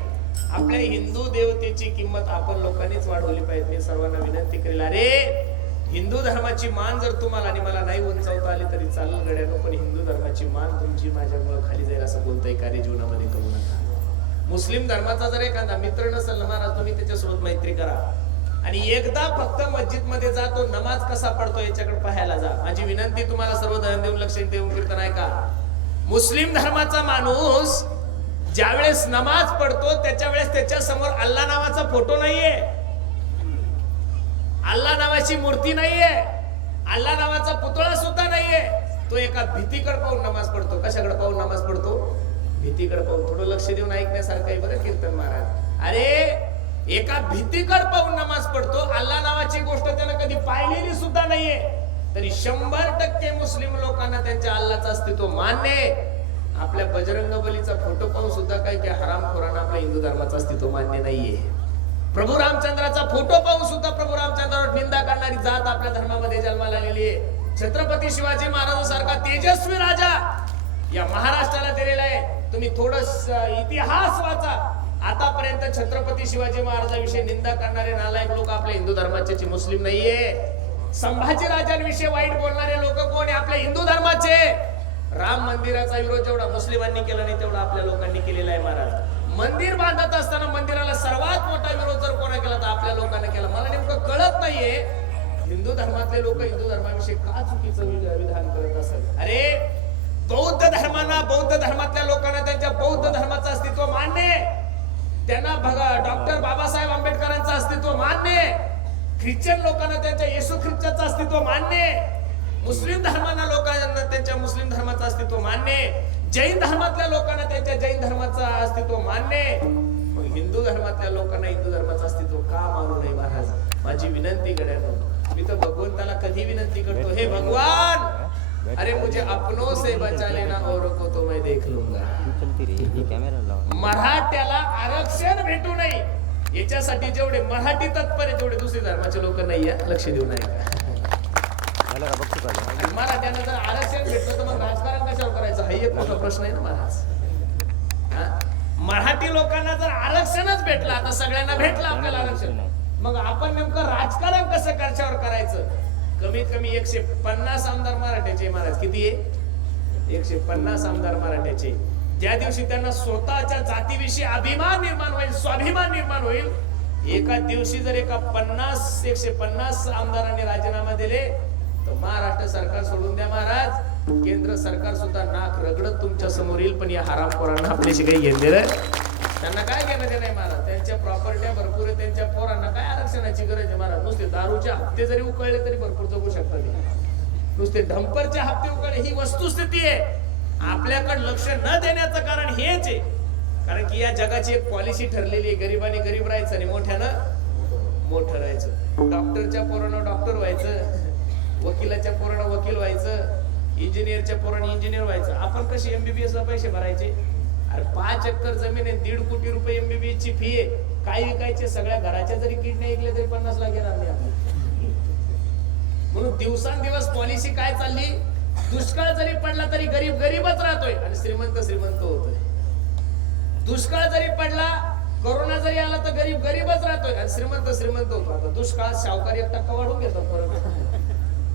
आपल्या हिंदू देवतेची किंमत आपण लोकांनीच वाढवली पाहिजे. मी सर्वांना विनंती करेल, अरे हिंदू धर्माची मान जर तुम्हाला आणि मला नाही उंचावता आली तरी चालेल गड्यानो, पण हिंदू धर्माची मान तुमची माझ्यामुळे खाली जाईल असं बोलताय कार्य जीवनामध्ये करू नका. मुस्लिम धर्माचा जर एखादा मित्र नसेल ना महाराज, तुम्ही त्याच्यासोबत मैत्री करा आणि एकदा फक्त मस्जिद मध्ये जा, तो नमाज कसा पडतो याच्याकडे पाहायला जा. माझी विनंती तुम्हाला सर्व धन देऊन लक्ष देऊन कीर्तन आहे का. मुस्लिम धर्माचा माणूस ज्या वेळेस नमाज पडतो त्याच्या वेळेस त्याच्या समोर अल्लाह नावाचा फोटो नाहीये, अल्लाह नावाची मूर्ती नाहीये, अल्लाह नावाचा पुतळा सुद्धा नाहीये. तो एका भीतीकडे पाहून नमाज पडतो. कशाकडे पाहून नमाज पडतो? भीतीकडे पाहून. थोडं लक्ष देऊन ऐकण्यासारखं आहे बरं कीर्तन महाराज. अरे एका भीतीकडे पाहून नमाज पडतो. अल्लाह नावाची गोष्ट त्यानं कधी पाहिलेली सुद्धा नाहीये, तरी 100% मुस्लिम लोकांना त्यांच्या अल्लाचं अस्तित्व मान्य आहे. आपल्या बजरंग बलीचा फोटो पाहून सुद्धा काही हरामखोरांना आपल्या हिंदू धर्माचं अस्तित्व मान्य नाहीये. प्रभू रामचंद्राचा फोटो पाहून सुद्धा प्रभू रामचंद्रावर निंदा करणारी जात आपल्या धर्मामध्ये जन्माला आलेली आहे. छत्रपती शिवाजी महाराजांसारखा तेजस्वी राजा या महाराष्ट्राला दिलेला आहे. तुम्ही थोडस इतिहास वाचा. आतापर्यंत छत्रपती शिवाजी महाराजांविषयी निंदा करणारे नालायक लोक आपल्या हिंदू धर्माचे मुस्लिम नाहीये. संभाजी राजांविषयी वाईट बोलणारे लोक कोण आहे? आपल्या हिंदू धर्माचे. राम मंदिराचा विरोध जेवढा मुस्लिमांनी केला नाही तेवढा आपल्या लोकांनी केलेला आहे महाराज. मंदिर बांधत असताना मंदिराला सर्वात मोठा विरोध जर कोणा केला तर आपल्या लोकांना केला. मला नेमकं कळत नाहीये हिंदू धर्मातले लोक हिंदू धर्माविषयी का चुकीचं विधान करत असत. अरे बौद्ध धर्मांना, बौद्ध धर्मातल्या लोकांना त्यांच्या बौद्ध धर्माचं अस्तित्व मान्य आहे. त्यांना बघा डॉक्टर बाबासाहेब आंबेडकरांचं अस्तित्व मान्य आहे. ख्रिश्चन लोकांना त्यांच्या येशू ख्रिस्ताचं अस्तित्व मान्य आहे. मुस्लिम धर्मांना लोकांना त्यांच्या मुस्लिम धर्माचं अस्तित्व मान्य आहे. जैन धर्मातल्या लोकांना त्यांच्या जैन धर्माचं अस्तित्व मान्य आहे. मग हिंदू धर्मातल्या लोकांना हिंदू धर्माचं अस्तित्व का मानू नये महाराज? माझी विनंती करेन. मी तर भगवंताला कधी विनंती करतो, हे भगवान अरे मुझे अपनों से बचा लेना औरों को तो मैं देख लूंगा. मराठ्याला आरक्षण भेटू नये याच्यासाठी जेवढे मराठी तत्पर आहे तेवढे दुसरी धर्माचे लोक नाहीये. लक्ष देऊ नये. मराठ्यांना जर आरक्षण भेटलं तर मग राजकारण कशावर करायचं हा एक मोठा प्रश्न आहे ना महाराज. मराठी लोकांना जर आरक्षणच भेटलं, आता सगळ्यांना भेटलं आपल्याला आरक्षण, मग आपण नेमकं राजकारण कसं कशावर करायचं? कमीत कमी 150 आमदार मराठ्याचे महाराज. किती आहे? 150 आमदार मराठ्याचे. ज्या दिवशी त्यांना स्वतःच्या जातीविषयी अभिमान निर्माण होईल, स्वाभिमान निर्माण होईल, एका दिवशी जर एका 150 आमदारांनी राजीनामा दिले तर महाराष्ट्र सरकार सोडून द्या महाराज, केंद्र सरकार सुद्धा नाक रगडत तुमच्या समोर येईल. पण या हरामखोरांना आपल्याशी काही घेणं, त्यांना काय घेणं देणं नाही महाराज. त्यांच्या प्रॉपर्ट्या भरपूर आहे, त्यांच्या पोरांना काय आरक्षणाची गरज आहे महाराज? नुसते दारूचे हप्ते जरी उकळले तरी भरपूर जगू शकतात. नुसते डंपरचे हप्ते उकळले ही वस्तुस्थिती आहे. आपल्याकडे लक्ष न देण्याचं कारण हेच आहे, कारण की या जगाची एक पॉलिसी ठरलेली आहे, गरिबाने गरीब राहायचं आणि मोठ्यानं मोठं राहायचं. डॉक्टरच्या पोरानं डॉक्टर व्हायचं, वकिलाच्या पोरानं वकील व्हायचं, इंजिनियरच्या पोरानं इंजिनियर व्हायचं. आपण कशी MBBS ला पैसे भरायचे? अरे 5 एकर जमीन आहे, 1.5 कोटी रुपये MBBS ची फी आहे. काय विकायचे? सगळ्या घराच्या जरी किडनी ऐकले तरी 50 लाख येणार नाही आपले. म्हणून दिवसांदिवस पॉलिसी काय चालली, दुष्काळ जरी पडला तरी गरीब गरीबच राहतोय आणि श्रीमंत श्रीमंत होतोय. दुष्काळ जरी पडला, कोरोना जरी आला तर गरीब गरीबच राहतोय आणि श्रीमंत श्रीमंत होतो. आता दुष्काळात सावकार 1% वाढून घेतात, परत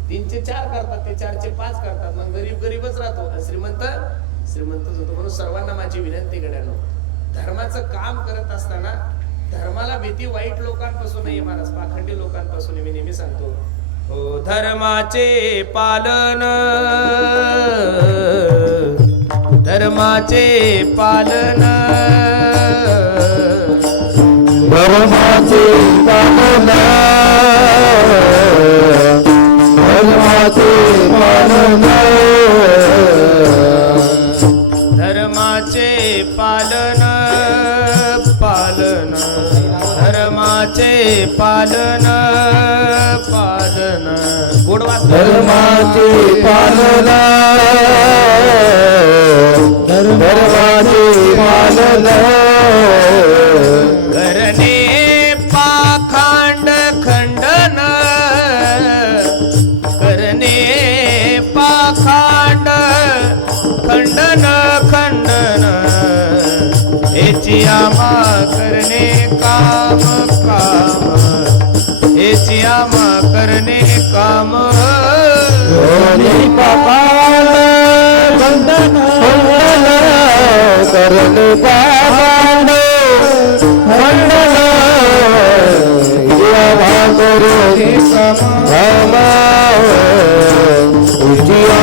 3चे 4 करतात, ते 4चे 5 करतात, मग गरीब गरीबच राहतो आणि श्रीमंत श्रीमंतच होतो. म्हणून सर्वांना माझी विनंती करण्यानो, धर्माचं काम करत असताना धर्माला भीती वाईट लोकांपासून नाही महाराज, पाखंडी लोकांपासून. मी नेहमी सांगतो, हो धर्माचे पालन, धर्माचे पालन, धर्माचे पालन, धर्माचे पालन, धर्माचे पालन, पालन, धर्माचे पालन, पालन, गोडवा धर्माचे पालन, धर्माचे पालन, करणे पाखंड खंडन, करणे पाखंड खंडन खंडन, हेची आम्हा करणे काम काम, हेची आम्हा करणे काम. धोनी पापाल बंधन करण पापाल खंडन, या भागरो रामा उजिया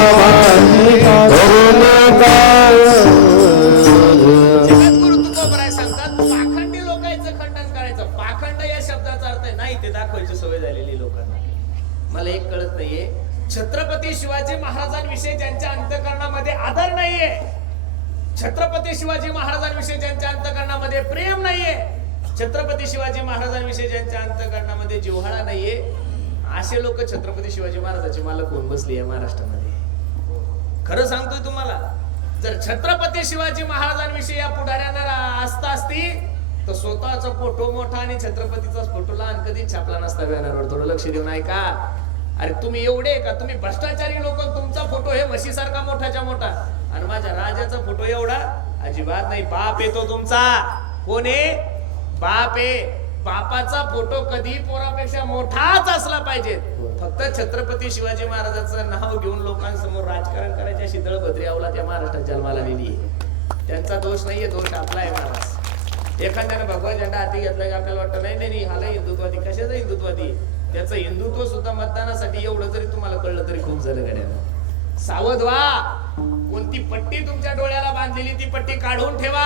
जगद्गुरु तुकोबराय सांगतात, पाखंडी लोकांचं खंडन करायचं. पाखंड या शब्दाचा अर्थ आहे नाही ते दाखवायची सवय झालेली लोकांना. मला एक कळत नाहीये, छत्रपती शिवाजी महाराजांविषयी ज्यांच्या अंतःकरणामध्ये आदर नाहीये, छत्रपती शिवाजी महाराजांविषयी ज्यांच्या अंतःकरणामध्ये प्रेम नाहीये, छत्रपती शिवाजी महाराजांविषयी ज्यांच्या अंतःकरणामध्ये जिव्हाळा नाहीये, असे लोक छत्रपती शिवाजी महाराजांची मालक होऊन बसली आहे महाराष्ट्रामध्ये. खरं सांगतोय तुम्हाला, जर छत्रपती शिवाजी महाराजांविषयी या पुढाऱ्यांना आस्था असती तर स्वतःचा फोटो मोठा आणि छत्रपतीचा फोटो लहान कधी छापला नसता बॅनरवर. थोडं लक्ष देऊन ऐका. अरे तुम्ही एवढे का, तुम्ही भ्रष्टाचारी लोक, तुमचा फोटो हे म्हशीसारखा मोठाच्या मोठा आणि माझ्या राजाचा फोटो एवढा अजिबात नाही. बाप येतो तुमचा, कोण आहे? बाप आहे. बापाचा फोटो कधी पोरापेक्षा मोठाच असला पाहिजे. फक्त छत्रपती शिवाजी महाराजांचं नाव घेऊन लोकांसमोर राजकारण करायच्या शीतळ भद्री आवला त्या महाराष्ट्रात जन्माला आलेली. त्यांचा दोष नाहीये, दोष आपला आहे महाराज. एखाद्याने भगवा झेंडा हाती घेतला की आपल्याला वाटतं नाही नाही हाला हिंदुत्वादी. कशाचं हिंदुत्वादी? त्याचं हिंदुत्व सुद्धा मतदानासाठी एवढं जरी तुम्हाला कळलं तरी खूप झालं गड्यानं. सावध व्हा. कोणती पट्टी तुमच्या डोळ्याला बांधलेली ती पट्टी काढून ठेवा.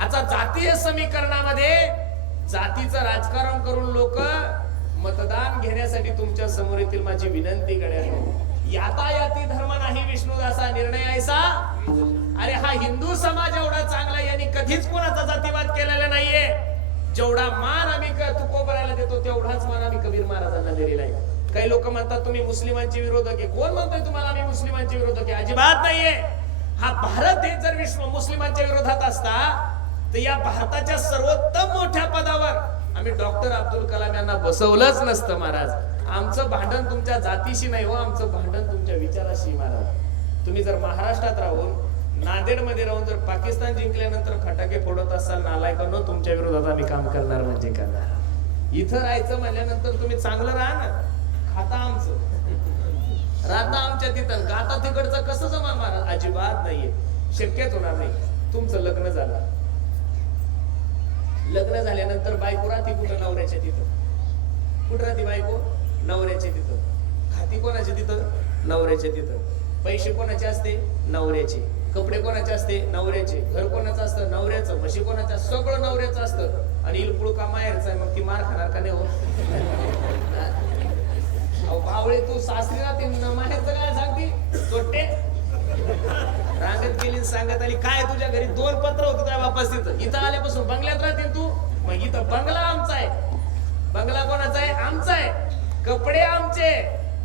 आता जातीय समीकरणामध्ये जातीचं राजकारण करून लोक मतदान घेण्यासाठी तुमच्या समोर येतील. माझी विनंती कळेल, यातायाती धर्म नाही विष्णुदासा निर्णय ऐसा. अरे हा हिंदू समाज एवढा चांगला, यांनी कधीच कोणाचा जातीवाद केलेला नाहीये. जेवढा मान आम्ही तुकोबरायला देतो तेवढाच मान आम्ही कबीर महाराजांना दिलेला आहे. काही लोक म्हणतात तुम्ही मुस्लिमांचे विरोधक आहे. कोण म्हणतोय तुम्हाला आम्ही मुस्लिमांचे विरोधक आहे? अजिबात नाहीये. हा भारत हे जर विश्व मुस्लिमांच्या विरोधात असता तर या भारताच्या सर्वोत्तम मोठ्या पदावर आम्ही डॉक्टर अब्दुल कलाम यांना बसवलंच नसतं महाराज. आमचं भांडण तुमच्या जातीशी नाही हो, आमचं भांडण तुमच्या विचाराशी महाराज. तुम्ही जर महाराष्ट्रात राहून नांदेड मध्ये राहून जर पाकिस्तान जिंकल्यानंतर फटाके फोडत असाल नालायकांनो, तुमच्या विरोधात आम्ही काम करणार म्हणजे करणार. इथं राहायचं म्हणल्यानंतर तुम्ही चांगलं राहा ना. खाता आमचं, राहता आमच्या तिथं, गाता तिकडचं कसं जमा महाराज? अजिबात नाहीये, शक्यच होणार नाही. तुमचं लग्न झालं, लग्न झाल्यानंतर बायको राहती कुठं? नवऱ्याच्या तिथं. कुठं राहती बायको? नवऱ्याच्या तिथं. खाती कोणाच्या तिथं? नवऱ्याच्या तिथं. पैसे कोणाचे असते? नवऱ्याचे. कपडे कोणाचे असते? नवऱ्याचे. घर कोणाचं असतं? नवऱ्याचं. म्हशी कोणाच्या? सगळं नवऱ्याचं असतं. आणि इलपुळ का माहेरचा आहे, मग ती मार खाणार का नाही हो? बावळे तू सासरी राहते, माहेरचं काय सांगते? चोट्टे रांगत गेली सांगत आली काय तुझ्या घरी 2 पत्र होते त्या बापास तिथं. इथं आल्यापासून बंगल्यात राहतील तू. मग इथं बंगला आमचा आहे. बंगला कोणाचा आहे? आमचा आहे. कपडे आमचे,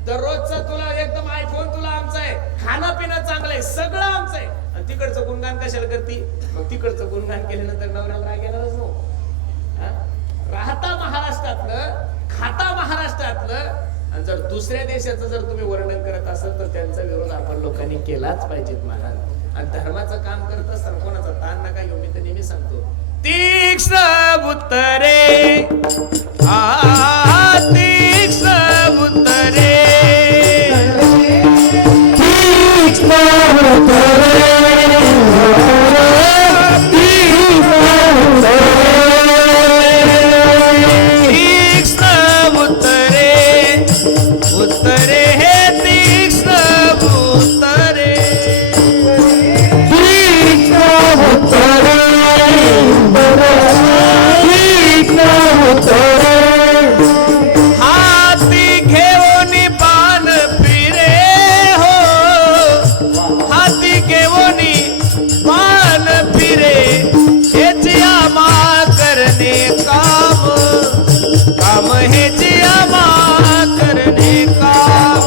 दररोजचा तुला एकदम आयफोन तुला आमचा आहे. खाणं पिणं चांगलं आहे, सगळं आमचं आहे. आणि तिकडचं गुणगान कशाला करती? मग तिकडचं गुणगान केल्यानंतर नवऱ्याला राग येणारच नव्हतं. राहता महाराष्ट्रातलं, खाता महाराष्ट्रातलं, आणि जर दुसऱ्या देशाचं जर तुम्ही वर्णन करत असाल तर त्यांचा विरोध आपण लोकांनी केलाच पाहिजेत महाराज. आणि धर्माचं काम करत असताना कोणाचा ताण नका घेऊ. मी तर नेहमी सांगतो तीक्ष्ण उत्तरे तीक्ष्ण उत्तरे उत्तरे हे तीक्ष्ण उत्तरे हाती घेऊन पान फिरे हो हाती घेऊन पान फिरे हेची आमा करणे काम काम हेची आमा करणे काम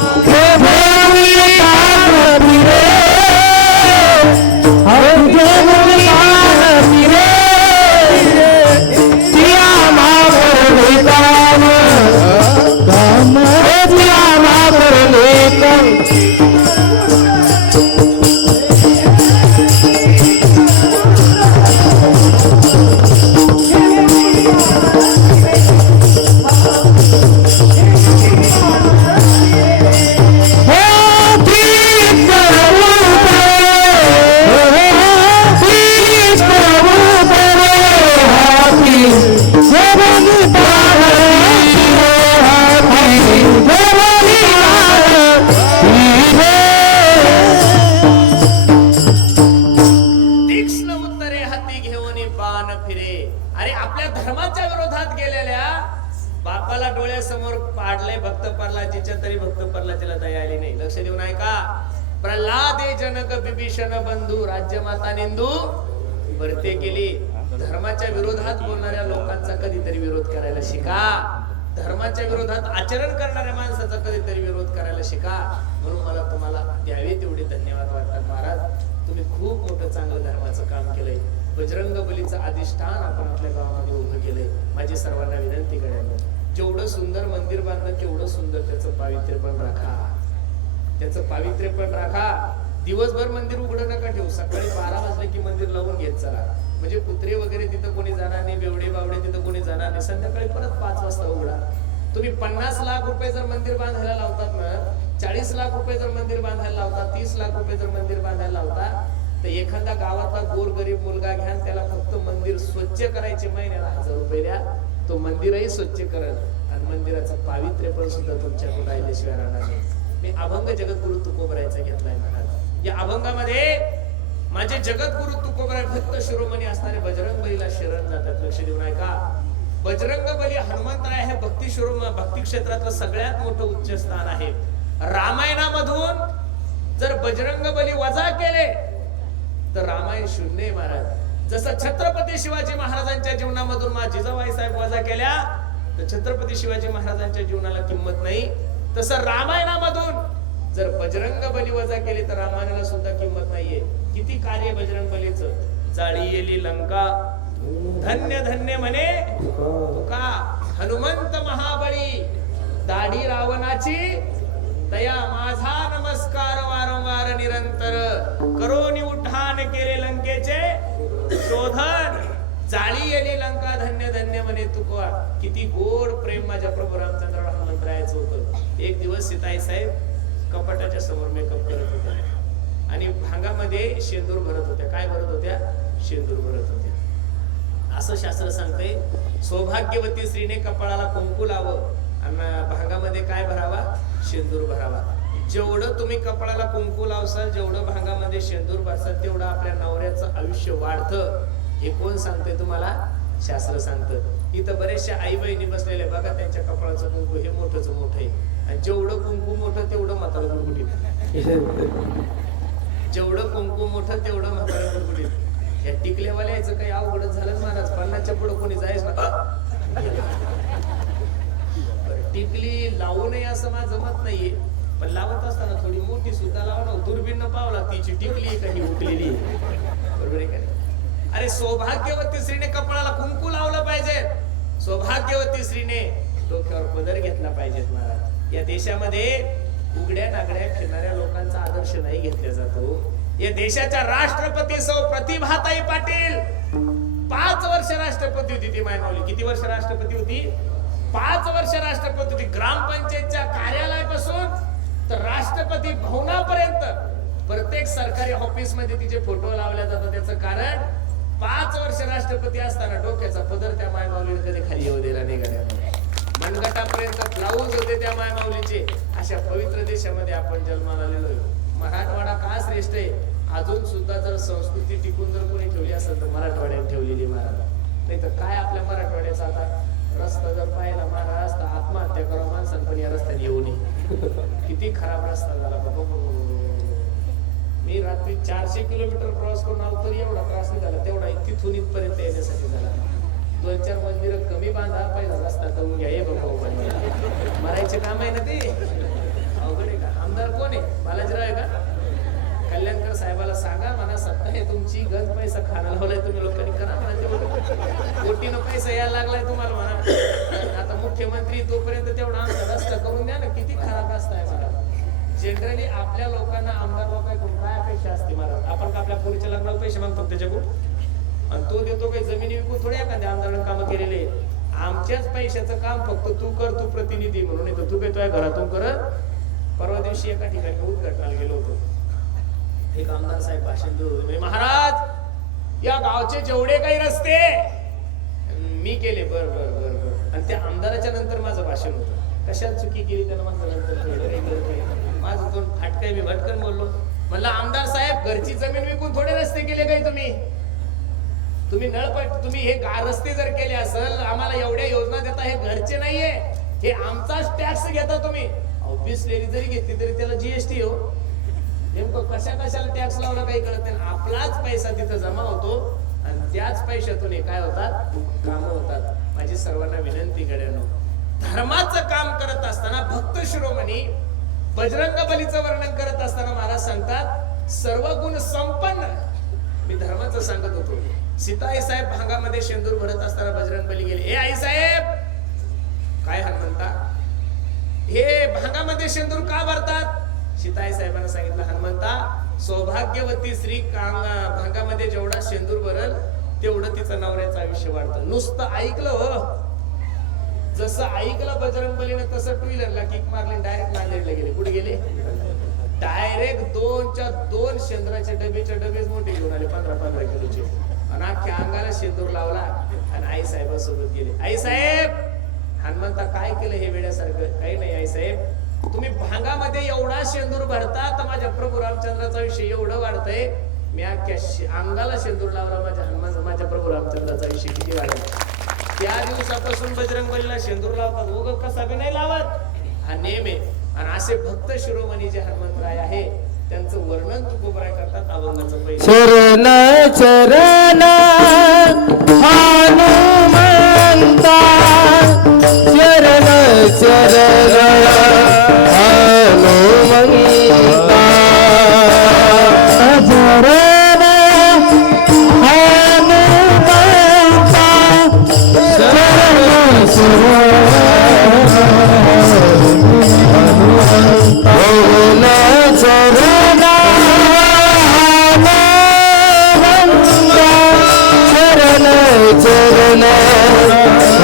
तीक्ष्ण उत्तरे हाती घेऊन बाण फिरे. अरे आपल्या धर्माच्या विरोधात गेलेल्या बापाला डोळ्यासमोर पाडले भक्त प्रल्हादजीच्या तरी भक्त प्रल्हादजीला दया आली नाही. लक्ष देऊन ऐका. प्रल्हादे जनक विभीषण बंधू राज्यमाता निंदू वर्ते केली. धर्माच्या विरोधात बोलणाऱ्या लोकांचा कधीतरी विरोध करायला शिका. धर्माच्या विरोधात आचरण करणाऱ्या माणसाचा कधीतरी विरोध करायला शिका. म्हणून मला तुम्हाला द्यावे तेवढे धन्यवाद वाटतात महाराज. तुम्ही खूप मोठं चांगलं धर्माचं काम केलंय. बजरंग बलीचं अधिष्ठान आपण आपल्या गावामध्ये उभं केलंय. माझी सर्वांना विनंती करेन, जेवढं सुंदर मंदिर बांधलं तेवढं सुंदर त्याचं पावित्र्य पण राखा. त्याचं पावित्र्य पण राखा. दिवसभर मंदिर उघडं नका ठेवू. सकाळी 12 वाजले की मंदिर लावून घेत चला. म्हणजे कुत्रे वगैरे तिथं कोणी जाणार नाही, बेवडे बावडे तिथं कोणी जाणार नाही. संध्याकाळी परत 5 वाजता उघडा. तुम्ही 50 लाख रुपये जर मंदिर बांधायला लावतात ना, 40 लाख रुपये जर मंदिर बांधायला लावतात, 30 लाख रुपये जर मंदिर बांधायला लावतात, तर एखाद्या गावातला गोरगरीब मुलगा घ्या, त्याला फक्त मंदिर स्वच्छ करायचे महिन्याला 1000 रुपये द्या. तो मंदिरही स्वच्छ करत आणि मंदिराचं पावित्र्य पण सुद्धा तुमच्याकडून राहिल्याशिवाय राहणार नाही. मी अभंग जगद्गुरु तुकोबरायचा घेतलाय महाराज. या अभंगामध्ये माझे जगद्गुरु तुकोबराय भक्त शिरोमणी असणारे बजरंग बलीला शरण जातात. लक्ष देऊन ऐका. बजरंग बली हनुमंतराय हे भक्ती क्षेत्रातलं सगळ्यात मोठं उच्च स्थान आहे. रामायणामधून जर बजरंग बली वजा केले तर रामायण शून्य आहे महाराज. जसं छत्रपती शिवाजी महाराजांच्या जीवनामधून जिजाबाई साहेब वजा केल्या तर छत्रपती शिवाजी महाराजांच्या जीवनाला किंमत नाही, तसं रामायणामधून जर बजरंग बली वजा केली तर रामायणाला सुद्धा किंमत नाहीये. किती कार्य बजरंग बलीचं. जाळी येली लंका धन्य धन्य म्हणे तुका, हनुमंत महाबळी दाढी रावणाची दया माझा नमस्कार वारंवार निरंतर, करोनी उठान केले लंकेचे शोधन, जाळी येली लंका धन्य धन्य म्हणे तुका. किती गोड प्रेम माझ्या प्रभू रामचंद्र हनुमंतरायाचं होतं. एक दिवस सीताई साहेब कपाटाच्या समोर मेकअप करत होत्या आणि भांगामध्ये शेंदूर भरत होत्या. काय भरत होत्या? शेंदूर भरत होत्या. असं शास्त्र सांगते, सौभाग्यवती स्त्रीने कपाळाला कुंकू लावं आणि भांगामध्ये काय भरावा? शेंदूर भरावा. जेवढं तुम्ही कपाळाला कुंकू लावसाल, जेवढं भांगामध्ये शेंदूर भरसाल, तेवढं आपल्या नवऱ्याचं आयुष्य वाढतं. हे कोण सांगते तुम्हाला? शास्त्र सांगतं. इथं बरेचशा आई बहिणी बसलेल्या बघा, त्यांच्या कपाळाचं कुंकू हे मोठंच मोठं आहे. आणि जेवढं कुंकू मोठं तेवढं म्हातारं गुडगुडीत. जेवढं कुंकू मोठं तेवढं म्हातारं गुडगुडीत. या टिकलेवाल्या याचं काही अवघडच झालं महाराज. 50च्या पुढे कोणी जायच ना. टिकली लावू नये असं माझं मत नाहीये, पण लावत असताना थोडी मोठी सुद्धा लावा ना. दुर्बीन पावला तिची टिकली काही उठलेली. बरोबर आहे का? अरे सौभाग्यवती स्त्रीने कपाळाला कुंकू लावलं पाहिजे. सौभाग्यवती स्त्रीने डोक्यावर पदर घेतला पाहिजेत महाराज. या देशामध्ये उघड्या नागड्या फिरणाऱ्या लोकांचा आदर्श नाही घेतला जातो. या देशाच्या राष्ट्रपती सौ प्रतिभाताई पाटील 5 वर्ष राष्ट्रपती होती. ती मायमावली किती वर्ष राष्ट्रपती होती? 5 वर्ष राष्ट्रपती होती. ग्रामपंचायतच्या कार्यालयापासून तर राष्ट्रपती भवनापर्यंत प्रत्येक सरकारी ऑफिस मध्ये तिचे फोटो लावले जातात. त्याचं कारण 5 वर्ष राष्ट्रपती असताना डोक्याचा पदर त्या मायमाऊलीने कधी खाली येऊ दिला नाही. गड्या मनगटापर्यंत ब्लाऊज होते त्या मायमाऊलीचे. अशा पवित्र देशामध्ये आपण जन्माला आलेलो. मराठवाडा का श्रेष्ठ आहे? अजून सुद्धा जर संस्कृती टिकून जर कोणी ठेवली असेल तर मराठवाड्यात ठेवलेली महाराज. नाही तर काय आपल्या मराठवाड्याचा आता रस्ता जर पाहिला महाराज तर आत्महत्या करा माणसानं पण या रस्त्याने येऊ नये. किती खराब रस्ता झाला बाबा. मी रात्री 400 किलोमीटर प्रवास करून आलो तरी एवढा त्रास नाही झाला तेवढा तिथून इथपर्यंत येण्यासाठी झाला. 2-4 मंदिरं कमी बांधा पहिला रस्ता करून घ्या. हे बघा मरायचे काम आहे ना ते. अवघड आहे का? आमदार कोण आहे? बालाजीराव आहे का? कल्याणकर साहेबाला सांगा म्हणा सत्ता आहे तुमची, गज पैसा खायला लावलाय तुम्ही लोकांनी, करा म्हणा. कोटीनं पैसा यायला लागलाय तुम्हाला म्हणा. आता मुख्यमंत्री तोपर्यंत तेवढा आमचा रस्ता करून द्या ना. किती खराब रस्ता आहे मला. जनरली आपल्या लोकांना आमदार लोकांकडून काय अपेक्षा असते महाराज? आपण का आपल्या पोरीच्या लग्नाला पैसे मागतो त्याच्याकडून आणि तो देतो काही जमिनी विकून थोडी एखाद्या आमदारानं कामं केलेले. आमच्याच पैशाचं काम फक्त तू कर, तू प्रतिनिधी म्हणून येतो. तू काही तुझ्या घरातून करत. परवा दिवशी एका ठिकाणी उद्घाटनाला गेलो होतो. एक आमदार साहेब भाषण देत होते. महाराज या गावचे जेवढे काही रस्ते मी केले. बर बर बर बर. आणि त्या आमदाराच्या नंतर माझं भाषण होतं. कशात चुकी केली त्याला माझं नंतर माझं दोन फाटकाय मी भटकन बोललो. म्हणलं आमदार साहेब घरची जमीन विकून थोडे रस्ते केले काही तुम्ही नळपट तुम्ही हे रस्ते जर केले असेल आम्हाला एवढ्या योजना देता. हे घरचे नाहीये, हे आमचाच टॅक्स घेता तुम्ही. बिसलेरी जरी घेतली तरी त्याला जीएसटी हो. नेमकं कशाला टॅक्स लावला काही कळत नाही. आपलाच पैसा तिथं जमा होतो आणि त्याच पैशातून हे काय होतात? कामं होतात. माझी सर्वांना विनंती करेनो, धर्माचं काम करत असताना भक्त शिरोमणी बजरंग बलीचं वर्णन करत असताना महाराज सांगतात सर्व गुण संपन्न. मी धर्माचं सांगत होतो. सीताई साहेब भांगामध्ये शेंदूर भरत असताना बजरंग बली गेले. हे आई साहेब काय हनुमंता हे भांगामध्ये शेंदूर का भरतात? सीताई साहेबांना सांगितलं हनुमंता सौभाग्यवती स्त्री भांगामध्ये जेवढा शेंदूर भरल तेवढं तिचं नवऱ्याचं आयुष्य वाढतं. नुसतं ऐकलं हो. जसं ऐकलं बजरंग बलीने तसं 2 व्हीलरला किक मारली डायरेक्ट नांदेडला गेले. कुठे गेले? डायरेक्ट 2 शेंदुराचे डबेच मोठे घेऊन आले 15-15 किलोचे आणि अख्ख्या अंगाला शेंदूर लावला आणि आई साहेबांसोबत गेले. आई साहेब हनुमंता काय केलं हे वेड्यासारखं? काही नाही आई साहेब तुम्ही भांगामध्ये एवढा शेंदूर भरता तर माझ्या प्रभू रामचंद्राचा आयुष्य एवढं वाढतंय. मी अख्ख्या अंगाला शेंदूर लावला माझ्या प्रभू रामचंद्राचा आयुष्य किती वाढलं. त्या दिवसापासून बजरंग बलीला शेंदूर लावतात. उग कसा बी नाही लावत. हा नेम आहे. आणि असे भक्त शिरोमणी जे हनुमंतराय आहे त्यांचं वर्णन तुकोबराय करतात अभंगाचं पहिलं. चरण चरण हनुमंता चरण चरण हनुमंता चरण हनुमंता चरण चरण हनुमंता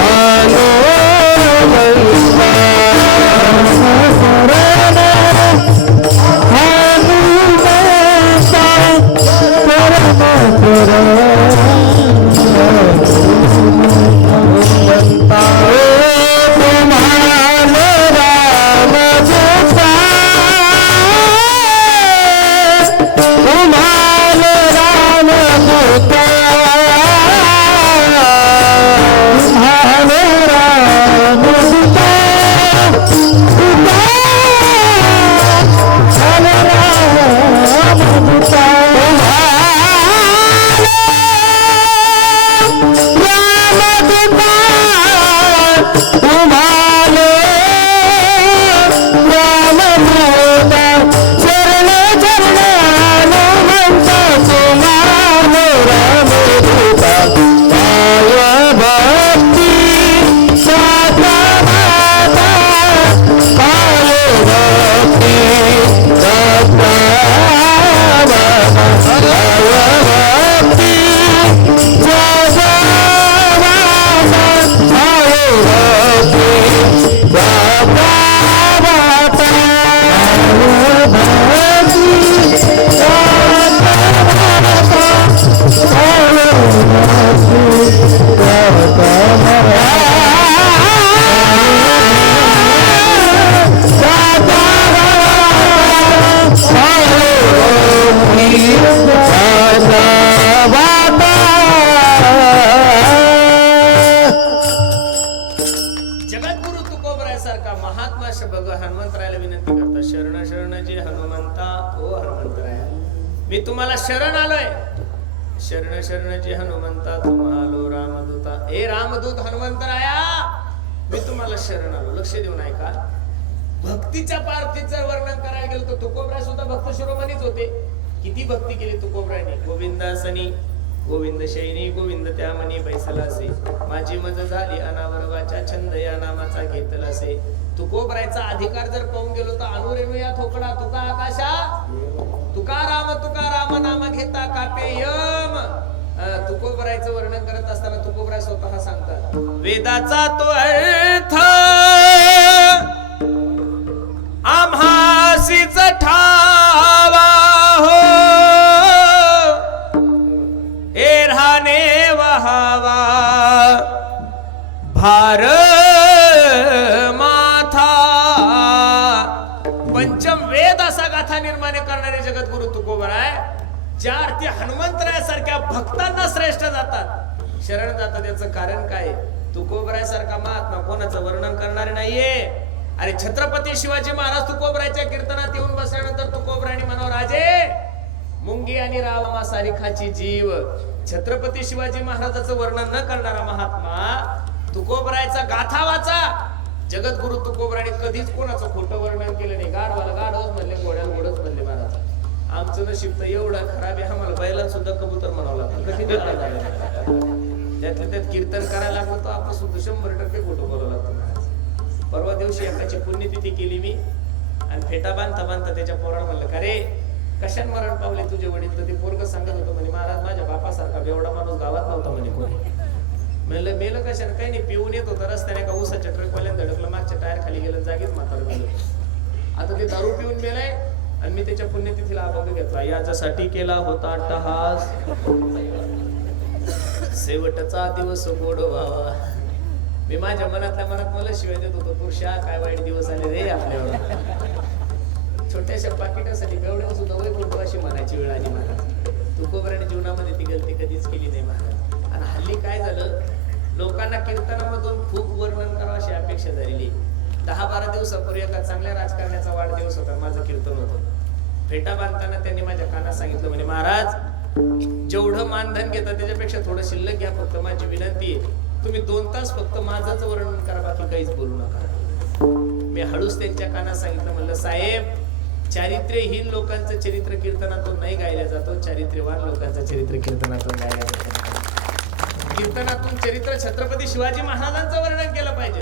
महात्मा शबग हनुमंतरायाला विनंती करतात, शरण शरण जे हनुमंता ओ हनुमंतराया, मी तुम्हाला शरण आलोय. शरण शरण जे हनुमंता तुम्हालो रामदूता, ए रामदूत हनुमंतराया मी तुम्हाला शरण आलो. लक्ष देऊन ऐका. भक्तीच्या पार्थीचं वर्णन करायला गेलो तर तुकोबराय सुद्धा भक्त शिरोमणीच होते. किती भक्ती केली तुकोबरायने. गोविंदासनी गोविंद शैनी गोविंद त्या मनी बैसलासे, माझी मज झाली अनावर वाचा छंद या नामाचा घेतलासे. तुकोबरायचा अधिकार जर पाहून गेलो तर अनुरेणू या थोकडा तुका आकाशा, तुकाराम नाम घेता कापे यम. तुकोबरायचं वर्णन करत असताना तुकोबराय स्वतः सांगतात, वेदाचा तो अर्थ आम्हासीच ठावा हो, एरहाने वहावा भार माथा. पंचम वेद असा गाथा निर्माण करणारे जगद्गुरु तुकोबराय ज्या अर्थी हनुमंतरायासारख्या भक्तांना श्रेष्ठ जातात, शरण जातात. त्याचं कारण काय? तुकोबराय सारखा महात्मा कोणाचं वर्णन करणारे नाहीये. अरे छत्रपती शिवाजी महाराज तुकोबरायच्या कीर्तनात येऊन बसल्यानंतर तुकोबरायने म्हणावं, राजे मुंगी आणि रावमा सारिखाची जीव. छत्रपती शिवाजी महाराजाचं वर्णन न करणारा महात्मा तुकोबरायचा गाथा वाचा. जगद्गुरु तुकोबरायने कधीच कोणाचं खोटं वर्णन केलं नाही. गाढवाला गाढवच म्हणले, घोड्याला घोडच म्हणले. महाराज आमचं नशीब तर एवढं खराब आहे, आम्हाला बैलांना सुद्धा कबूतर म्हणावं लागतं. कधी त्यातल्या त्यात कीर्तन करायला लागलं तर आपण सुद्धा 100% खोटं बोलावं लागतं. परवा दिवशी एकाची पुण्यतिथी केली मी आणि फेटा बांधता बांधता त्याच्या पोराला म्हणलं, का रे कशाने मरण पावले तुझे वडील? तर ते पोरग सांगत होतं म्हणे, महाराज माझ्या बापासारखा एवढा माणूस गावात नव्हता म्हणे कोणी. म्हणलं मेलं कशाने? काही नाही, पिऊन येत होतं रस्त्याने, का ऊसाच्या ट्रकवाल्याने धडकलं, मागच्या टायर खाली गेलं, जागीच म्हातारं गेलं. आता ते दारू पिऊन मेलाय आणि मी त्याच्या पुण्यतिथीला अभंग घेतला, याच्यासाठी केला होता अट्टहास, शेवटचा दिवस गोड व्हावा. मी माझ्या मनातल्या मनात मला शिवाय देत होतो, पुरुषा काय वाईट दिवस आले रे आपल्यावर. छोट्याशा पाकिटासाठी बेवड्या सुद्धा वैकुंठ अशी म्हणायची वेळ आली महाराज. तुकोबरायने जीवनामध्ये ती गलती कधीच केली नाही महाराज. आणि हल्ली काय झालं, लोकांना कीर्तनामधून खूप वर्णन करावं अशी अपेक्षा झालेली. 10-12 दिवसापूर्वी एका चांगल्या राजकारण्याचा वाढदिवस होता, माझं कीर्तन होतं. फेटा बांधताना त्यांनी माझ्या कानात सांगितलं म्हणे, महाराज जेवढं मानधन घेतात त्याच्यापेक्षा थोडं शिल्लक घ्या, फक्त माझी विनंती आहे तुम्ही 2 तास फक्त माझंच वर्णन करा, बाकी काहीच बोलू नका. मी हळूच त्यांच्या कानात सांगितलं, म्हणलं साहेब चारित्र्यहीन लोकांचं चरित्र कीर्तनातून नाही गायला जातो, चारित्र्यवान लोकांचं चरित्र कीर्तनातून गायला जातो. कीर्तनातून चरित्र छत्रपती शिवाजी महाराजांचं वर्णन केलं पाहिजे.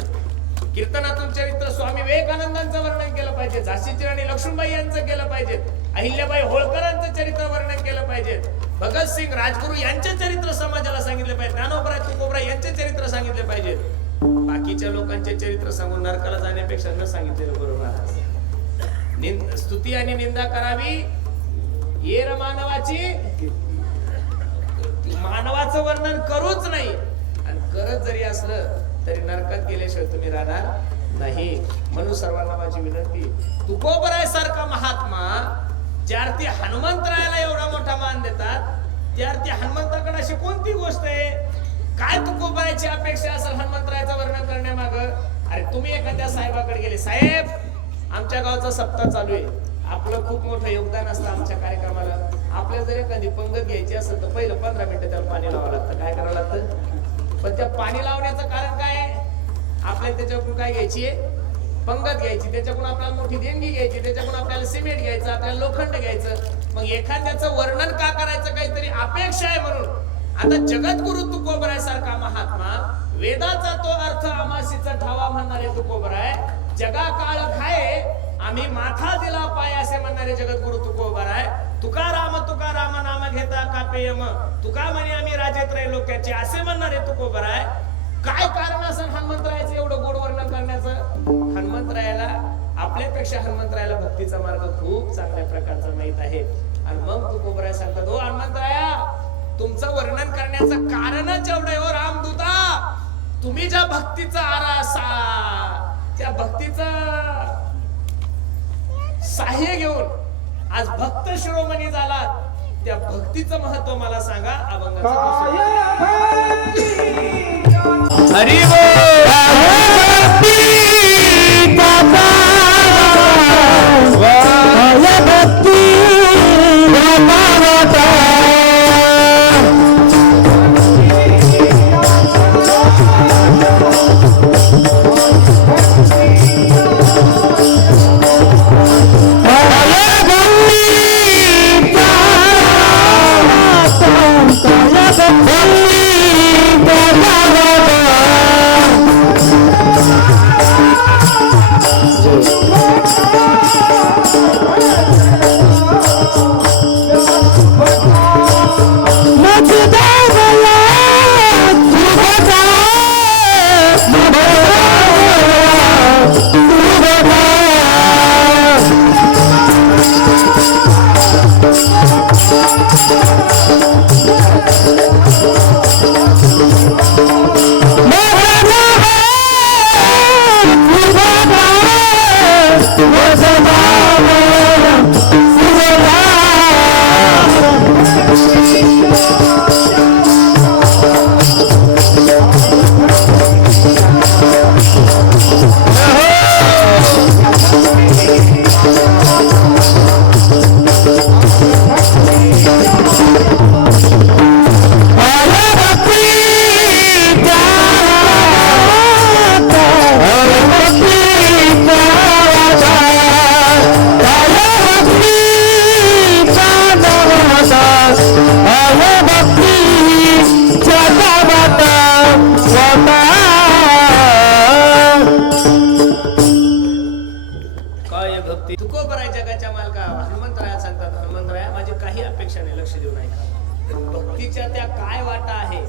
कीर्तनातून चरित्र स्वामी विवेकानंदांचं वर्णन केलं पाहिजे, झाशीची राणी लक्ष्मीबाई यांचं केलं पाहिजे, अहिल्याबाई होळकरांचं चरित्र वर्णन केलं पाहिजे, भगतसिंग राजगुरू यांचे चरित्र समाजाला सांगितले पाहिजे, ज्ञानोबराय तुकोबराय यांचे चरित्र सांगितले पाहिजे. बाकीच्या लोकांचे चरित्र सांगून नरकाला जाण्यापेक्षा न सांगितलेलं बरोबर. स्तुती आणि निंदा करावी येर मानवाची, मानवाचं वर्णन करूच नाही. आणि करत जरी असलं तरी नरकात गेल्याशिवाय तुम्ही राहणार नाही. म्हणून सर्वांना माझी विनंती, तुकोबराय सारखा महात्मा ज्यार्थी हनुमंतरायाला एवढा मोठा मान देतात, त्यार्थी हनुमंताकडे अशी कोणती गोष्ट आहे? काय तुकोबरायची अपेक्षा असेल हनुमंतरायाचं वर्णन करण्यामाग? अरे तुम्ही एखाद्या साहेबाकडे गेले, साहेब आमच्या गावचा सप्ताह चालू आहे, आपलं खूप मोठं योगदान असतं आमच्या कार्यक्रमाला, आपल्याला जर एखादी पंगत घ्यायची असेल तर पहिलं 15 मिनिटं त्याला पाणी लावावं लागतं. काय करावं लागतं? पण त्या पाणी लावण्याचं कारण काय आहे? आपल्याला त्याच्याकडून काय घ्यायची आहे? पंगत घ्यायची, त्याच्याकडून आपल्याला मोठी देणगी घ्यायची, त्याच्याकडून आपल्याला सिमेंट घ्यायचं, आपल्याला लोखंड घ्यायचं. मग एखाद्याचं वर्णन का करायचं? काहीतरी अपेक्षा आहे म्हणून. आता जगद्गुरु तुकोबराय सारखा महात्मा, वेदाचा तो अर्थ आमाशीचा ठावा म्हणणारे तुकोबराय, जगा काळ खाये आम्ही माथा दिला पाय असे म्हणणारे जगद्गुरु तुकोबराय, तुकाराम नाम घेता कापेयम, तुका म्हणे आम्ही राजे त्रैलोक्याचे असे म्हणणारे तुकोबराय. काय कारण असेल हनुमंतरायाचं एवढं गोड वर्णन करण्याचं? हनुमंतरायाला आपल्यापेक्षा हनुमंतरायाला भक्तीचा मार्ग खूप चांगल्या प्रकारचा माहित आहे. आणि मग तुकोबराय सांगतात, हो हनुमंतराया तुमचं वर्णन करण्याचं कारणच एवढं आहे. हो रामदूता, तुम्ही ज्या भक्तीचा आरासा, त्या भक्तीचं सहाय्य घेऊन आज भक्त शिरोमणी झालात, त्या भक्तीचं महत्व मला सांगा. हरी बोल. भक्ती तुकोबराय जगाच्या मालका हनुमंतराया सांगतात, हनुमंतराया माझी काही अपेक्षा नाही, लक्ष देऊ नका. भक्तीच्या त्या काय वाटा आहे,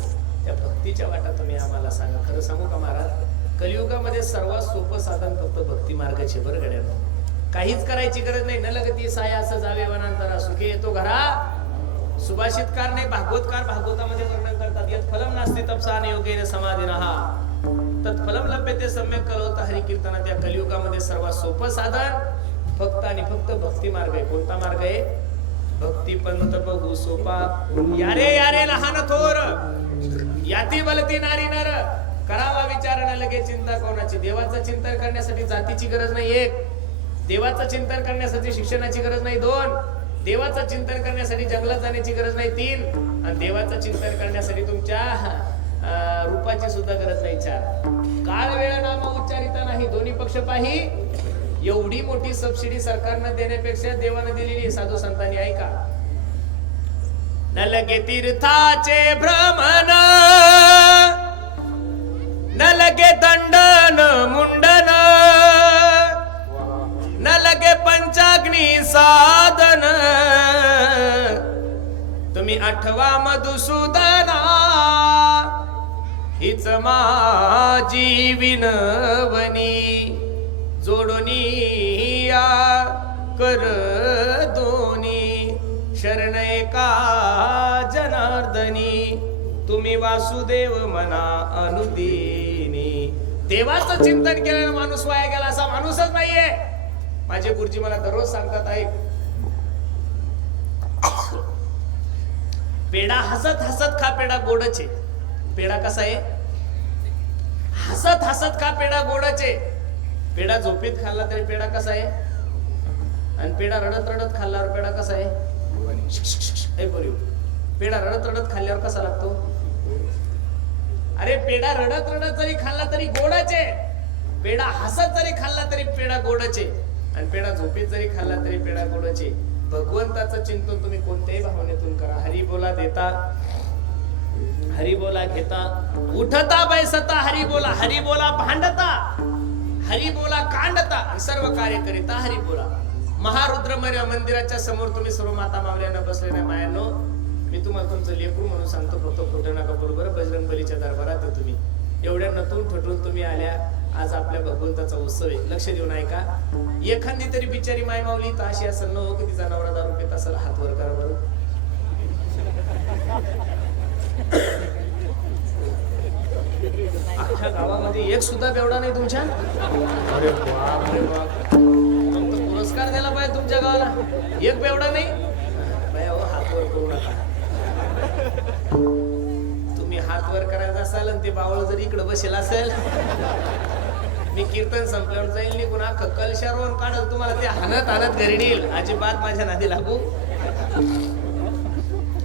त्या भक्तीच्या वाटा तुम्ही आम्हाला सांगा. खरं सांगू का महाराज, कलियुगामध्ये सर्वात सोपं साधन फक्त भक्ती मार्गाचे. बरं गड्या, काहीच करायची गरज नाही. न लगती साया असं जावे वनांतरा, सुखी येतो घरा. सुभाषितकार नाही, भागवतकार भागवतामध्ये वर्णन करतात, यत् फलम नास्ति तपसा योगेन समाधिनः तत्फलम लभ्यते सम्यक करोता हरि कीर्तना. त्या कलियुगामध्ये सर्वात सोपं साधन फक्त आणि फक्त भक्ती मार्ग आहे. कोणता मार्ग आहे? भक्ती पंत बघू सोपा, यारे यारे लहान थोर, याती बलती नारी नर, करावा विचार न लगे चिंता कोणाची. देवाचं चिंतन करण्यासाठी जातीची गरज नाही एक, देवाचं चिंतन करण्यासाठी शिक्षणाची गरज नाही दोन, देवाचं चिंतन करण्यासाठी जंगलात जाण्याची गरज नाही तीन, आणि देवाचं चिंतन करण्यासाठी तुमच्या रूपाची सुद्धा गरज नाही चार. काळ वेळ नाम उच्चारिता नाही, दोन्ही पक्ष पाही. एवढी मोठी सबसिडी सरकारनं देण्यापेक्षा देवानं दिलेली साधू संतांनी ऐका. न लगे तीर्थाचे भ्रमण, न लगे दंडन मुंडन, न लगे पंचाग्नी साधन, तुम्ही आठवा मधुसूदना, हीच माझी विनवणी, जोडोनी या कर दोनी, शरण एका जनार्दनी, तुम्ही वासुदेव मना अनुदिनी. देवाचं चिंतन केलेला माणूस वाया गेला असा माणूसच नाहीये. माझे गुरुजी मला दररोज सांगतात, ऐक, पेढा हसत हसत खा, पेढा गोडच आहे. पेढा कसा आहे? हसत हसत खा, पेढा गोडच आहे. पेढा झोपेत खाल्ला तरी पेढा कसा आहे, आणि पेढा रडत रडत खाल्ल्यावर पेढा कसा आहे? पेढा रडत रडत खाल्ल्यावर कसा लागतो? अरे पेढा रडत रडत जरी खाल्ला तरी गोडच आहे, पेढा हसत जरी खाल्ला तरी पेढा गोडच आहे, आणि पेढा झोपेत जरी खाल्ला तरी पेढा गोडच आहे. भगवंताचं चिंतन तुम्ही कोणत्याही भावनेतून करा. हरी बोला देता, हरी बोला घेता, उठता बैसता हरी बोला भांडता, हरी बोला कांडता, सर्व कार्य करिता हरी बोला. महारुद्र मंदिराच्या समोर तुम्ही सर्व माता मावल्यानं बसले नाही मायांनो, मी तुम्हाला तुमचं लेकरू म्हणून सांगतो, फक्त खोटं नका बरोबर. बजरंग बलीच्या दरबारात आहे तुम्ही, एवढ्या नटून थटून तुम्ही आल्या. आज आपल्या भगवंताचा उत्सव आहे, लक्ष देऊन ऐका. एखादी तरी बिचारी माय माऊली तर अशी असेल न हो की तिचा नवरा दारू पित असेल, हात वर करा बरं. अख्ख्या गावामध्ये एक सुद्धा बेवडा नाही तुमच्या? अरे बाप रे बाप, पुरस्कार द्यायला पाहिजे तुमच्या गावाला. एक बेवडा नाही बाया हो, हात वर करू नका. तुम्ही हात वर करायचा असाल आणि ते बावळ जर इकडे बसेल असेल, मी कीर्तन संपल्यावर जाईल निघून अख्खं कलशारोहण काढल, तुम्हाला ते हाणत हाणत घरी नेईल. अजिबात माझ्या नादी लागू.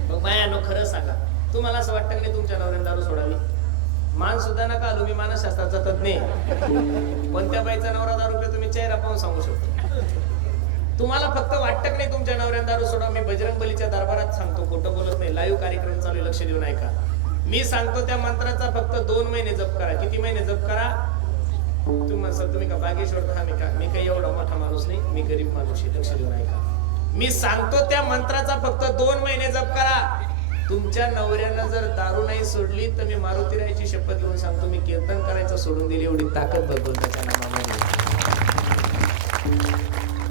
मग बायानो खरं सांगा, तुम्हाला असं वाटतं की तुमच्या नवऱ्याने दारू सोडावी? मान सुद्धा नका आलो, मी मानसशास्त्राचा तज्ञ. कोणत्या बाईचा नवरा दारू पितो तुम्ही चेहरा पाहून सांगू शकतो. तुम्हाला फक्त वाटतं की नाही तुमच्या नवऱ्याने दारू सोडा? मी बजरंग बलीच्या दरबारात सांगतो, खोटं बोलत नाही. लाईव्ह कार्यक्रम चालू आहे, लक्ष देऊन ऐका. मी सांगतो त्या मंत्राचा फक्त 2 महिने जप करा. किती महिने जप करा? तुम्ही का बागेश्वर? हा मी काही एवढा मोठा माणूस नाही, मी गरीब माणूस आहे. लक्ष देऊन ऐका, मी सांगतो त्या मंत्राचा फक्त 2 महिने जप करा. तुमच्या नवऱ्यानं जर दारू नाही सोडली तर मी मारुतीरायाची शपथ घेऊन सांगतो, मी कीर्तन करायचं सोडून दिली. एवढी ताकद भगवंताच्या नामामध्ये.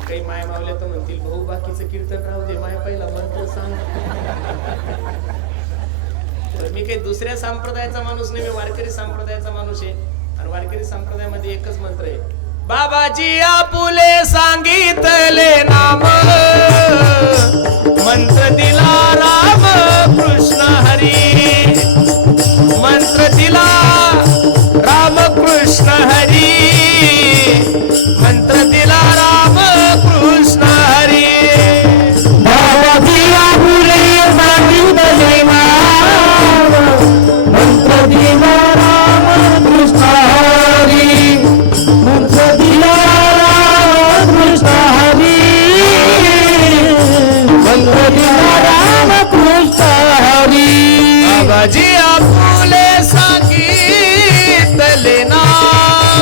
काही माय मावले तर म्हणतील, भाऊ बाकीचं कीर्तन राहू दे, माय पहिला मंत्र सांग. तर मी काही दुसऱ्या संप्रदायाचा माणूस नाही, मी वारकरी संप्रदायाचा माणूस आहे. आणि वारकरी संप्रदायामध्ये एकच मंत्र आहे, बाबाजी आपुले सांगितले नाम, मंत्र दिला राम कृष्ण हरी, मंत्र दिला राम कृष्ण हरी, मंत्र दिला राम कृष्ण हरी. बाबाजी आपुले सांगितले नाम, मंत्र दिला राम कृष्ण हरी, मंत्र दिला राम कृष्ण हरी, मंत्र दिला राम कृष्ण हरी. बाबाजी आपुले सांगितले नाम,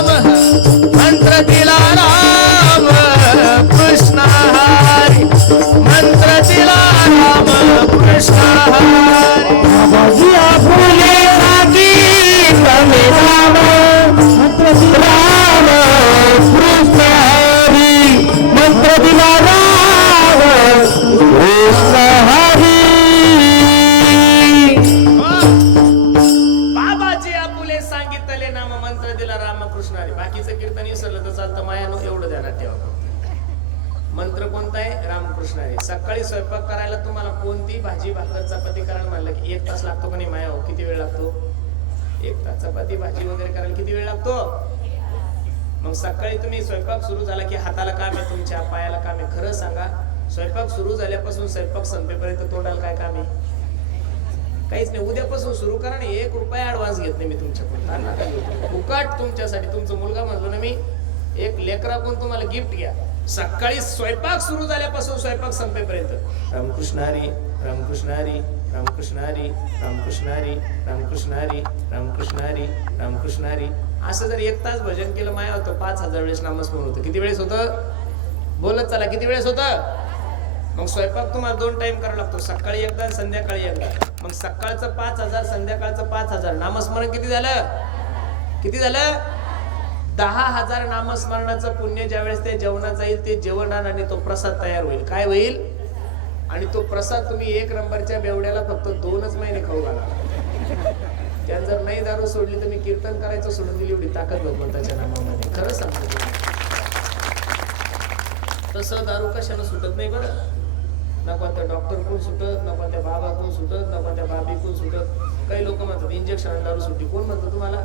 मंत्र कोणता आहे? रामकृष्ण हरी. सकाळी स्वयंपाक करायला तुम्हाला कोणती भाजी भाकर चपाती करायला म्हणलं की 1 तास लागतो का नाही माया हो? किती वेळ लागतो? 1 तास. चपाती भाजी वगैरे करायला किती वेळ लागतो? मग सकाळी तुम्ही स्वयंपाक सुरू झाला की हाताला काम आहे, तुमच्या पायाला काम आहे. खरं सांगा, स्वयंपाक सुरू झाल्यापासून स्वयंपाक संपेपर्यंत तोंडाला काय काम आहे? काहीच नाही. उद्यापासून सुरू करा ना. 1 रुपया ऍडव्हान्स घेत नाही मी तुमच्याकडून. फुकट तुमच्यासाठी. तुमचा मुलगा म्हणलो ना मी, एक लेकराकडून तुम्हाला गिफ्ट घ्या. सकाळी स्वयंपाक सुरू झाल्यापासून स्वयंपाक संपेपर्यंत रामकृष्ण हरी, रामकृष्ण हरी, रामकृष्ण हरी, रामकृष्ण हरी, रामकृष्ण हरी, रामकृष्ण हरी, रामकृष्ण हरी. असं जर 1 तास भजन केलं माया होतं 5000 वेळेस नामस्मरण होतं. किती वेळेस होतं? बोलत चला, किती वेळेस होतं? मग स्वयंपाक तुम्हाला 2 टाइम करावा लागतो, सकाळी एकदा आणि संध्याकाळी एकदा. मग सकाळचं 5000, संध्याकाळचं 5000. नामस्मरण किती झालं? किती झालं? 10,000 नामस्मरणाचं पुण्य ज्यावेळेस ते जेवणात जाईल, ते जेवण आणि तो प्रसाद तयार होईल. काय होईल? आणि तो प्रसाद तुम्ही 1 नंबरच्या बेवड्याला फक्त 2च महिने खाऊ घाला. त्यात जर नाही दारू सोडली तर मी कीर्तन करायचं सोडून दिली. एवढी ताकद भगवंताच्या नामामध्ये. खरं सांगतो. तसं दारू कशानं सुटत नाही बरं. ना कोणत्या डॉक्टर कोण सुटत, ना कोणत्या बाबा कोण सुटत, ना कोणत्या बाबी कोण सुटत. काही लोक म्हणतात इंजेक्शन दारू सुटली. कोण म्हणतं तुम्हाला?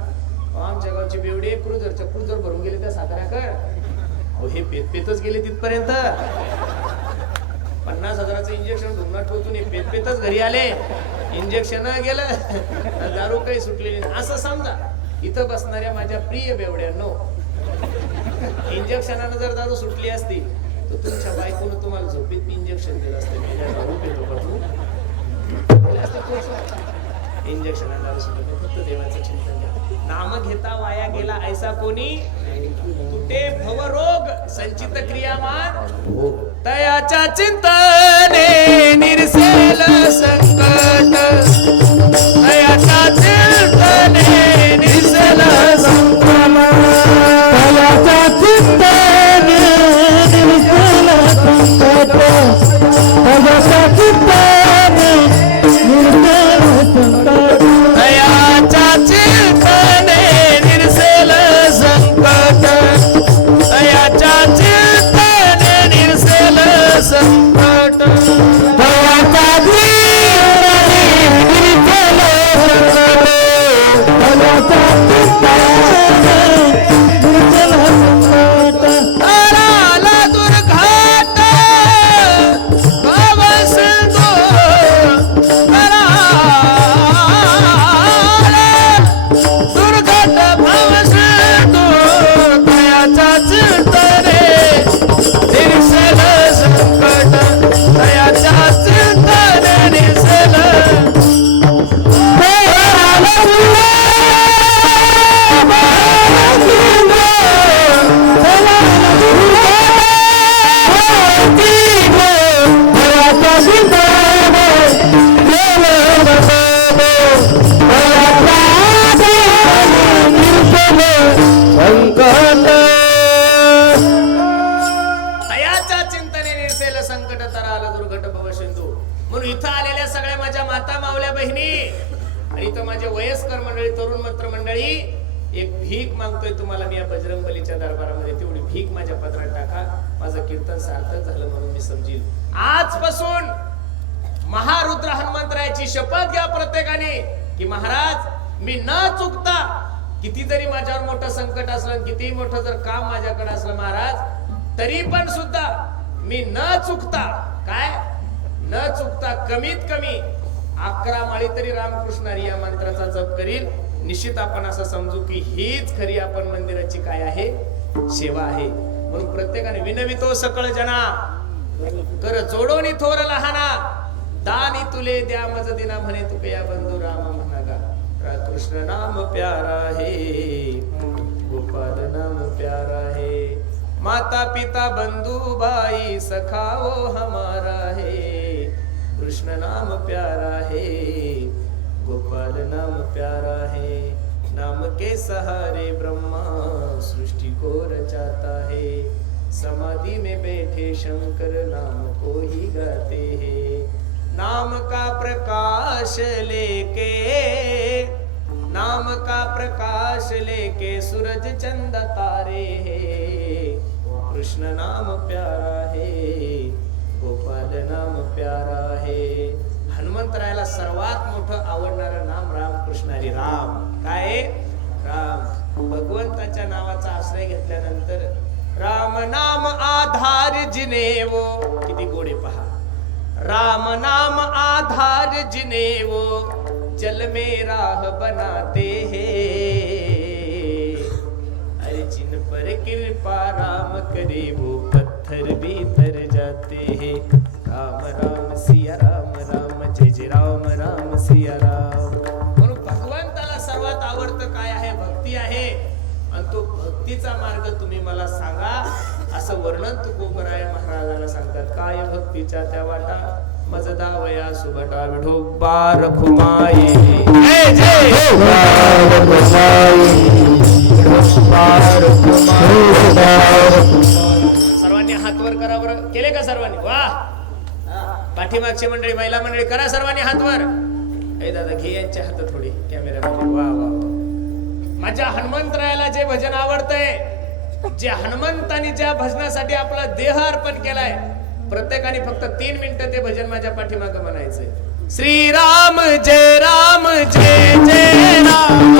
आमच्या गावचे बेवडे क्रुझर भरून गेले त्या साताऱ्याकडे. अहो हे पेतच गेले तिथपर्यंत. 50,000चं इंजेक्शन ढुंगणात ठेवून हे पेतच घरी आले. इंजेक्शन गेलं, दारू काही सुटलेली नाही. असं समजा. इथं बसणाऱ्या माझ्या प्रिय बेवड्यांनो, इंजेक्शनानं जर दारू सुटली असती तर तुमच्या बायकोनं तुम्हाला झोपेत इंजेक्शन दिलं असतं. दारू पेतो का तू? इंजेक्शन दारू सुटली. फक्त देवाचं चिंतन घ्या. नाम घेता वाया गेला ऐसा कोणी, तुटे भवरोग संचित क्रियामान. तयाच्या चिंतने निरसेल संकट, तयाच्या चिंतने निरसेल संक्रमण. तयाच्या चिंतने निरसेल संकट, तयाच्या चिंतने निरसेल संकट. तयाच्या चिंतने निरसेल संकट, तयाच्या चिंतने निरसेल संकट. तयाच्या चिंतने निरसेल संकट, तयाच्या चिंतने निरसेल संकट. आला दुर्घाट भवसिंधू, दुर्घट भवसिंधू. तयाच्या चिंतने निरसेल संकट, तयाच्या चिंतने निरसेल. तयाच्या चिंतने निरसेल संकट, तराल दुर्घट भवसिंधू. म्हणून इथं आलेल्या सगळ्या माझ्या माता मावल्या बहिणी आणि इथं माझे वयस्कर मंडळी, तरुण मित्र मंडळी, एक भीक मागतोय तुम्हाला मी या बजरंगबलीच्या दरबारामध्ये. तेवढी भीक माझ्या पत्रात टाका. माझं कीर्तन सार्थक झालं म्हणून मी समजील. आजपासून महारुद्र हनुमंतरायाची शपथ घ्या प्रत्येकाने की महाराज मी न चुकता, किती जरी माझ्यावर मोठं संकट असलं, किती मोठं जर काम माझ्याकडे असलं महाराज, तरी पण सुद्धा मी न चुकता, काय न चुकता कमीत कमी 11 माळी तरी रामकृष्ण हरी या मंत्राचा जप करील. निश्चित आपण असं समजू की हीच खरी आपण मंदिराची काय आहे? सेवा आहे. म्हणून प्रत्येकाने विनवितो सकळ जना, कर जोडोनी थोर लहाना, दानी तुले द्या मज दिना म्हणे तुके या बंधू राम म्हणागा. कृष्ण नाम प्यारा है, गोपाल नाम प्यारा है, माता पिता बंधु भाई सखा वो हमारा है. कृष्ण नाम प्यारा है, गोपाल नाम प्यारा है, नाम के सहारे ब्रह्मा सृष्टि को रचाता है. समाधि में बैठे शंकर नाम को ही गाते हैं. नाम का प्रकाश लेके, नाम का प्रकाश लेके सूरज चंद तारे हैं. कृष्ण नाम प्यारा है, गोपाल नाम प्यारा है. हनुमंतरायाला सर्वात मोठं आवडणारं नाम रामकृष्ण हरी. राम काय आहे? राम. भगवंताच्या नावाचा आश्रय घेतल्यानंतर राम नाम आधार जिनेवो, किती गोडे पहा. राम नाम आधार जिनेवो, जल में राह बनाते हैं. अरे जिन पर कृपा राम करे वो पत्थर भी तर जाते हैं. राम राम सिया राम, राम जय जय राम, राम सिया राम. म्हणून भगवंताला सर्वात आवडतं काय आहे? भक्ती आहे. आणि तो भक्तीचा मार्ग तुम्ही मला सांगा, असं वर्णन तुकोबराय महाराजाला सांगतात. काय भक्तीच्या त्या वाटा, मज दावया सुभटा विठोबा रखुमाई. जय जय सर्वांनी हात वर करा बरं. केले का सर्वांनी? वा. पाठीमागची मंडळी, महिला मंडळी, करा सर्वांनी हात वर. ए दादा घे यांच्या हात थोडी कॅमेऱ्यामध्ये. वा वा वा. माझ्या हनुमंतरायाला जे भजन आवडतंय, जे हनुमंतानी ज्या भजनासाठी आपला देह अर्पण केलाय, प्रत्येकाने फक्त 3 मिनिटं ते भजन माझ्या पाठीमागे म्हणायचंय. श्रीराम जय राम जय जय राम,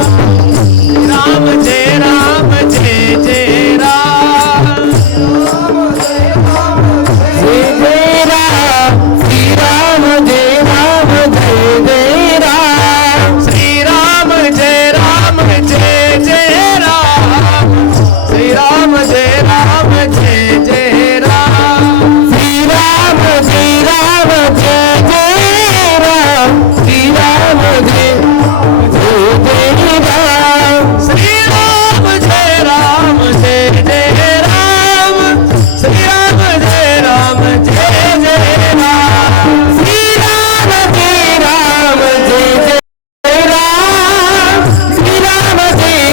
राम जय राम जय जय राम, जय जय राम, श्री राम जय राम जय जय राम, श्रीराम जय राम जय जय राम, श्रीराम जय राम जय जय राम, श्री राम जय राम जय जय राम, श्री राम जय जय राम, श्रीराम जय राम जय जय राम, श्रीराम जय राम जय जय राम, श्री राम जय राम जय जय राम, श्री राम जय राम जय जय राम, श्रीराम जय राम जय जय राम, श्रीराम जय राम जय जय राम, जय जय राम श्रीराम जय राम जय जय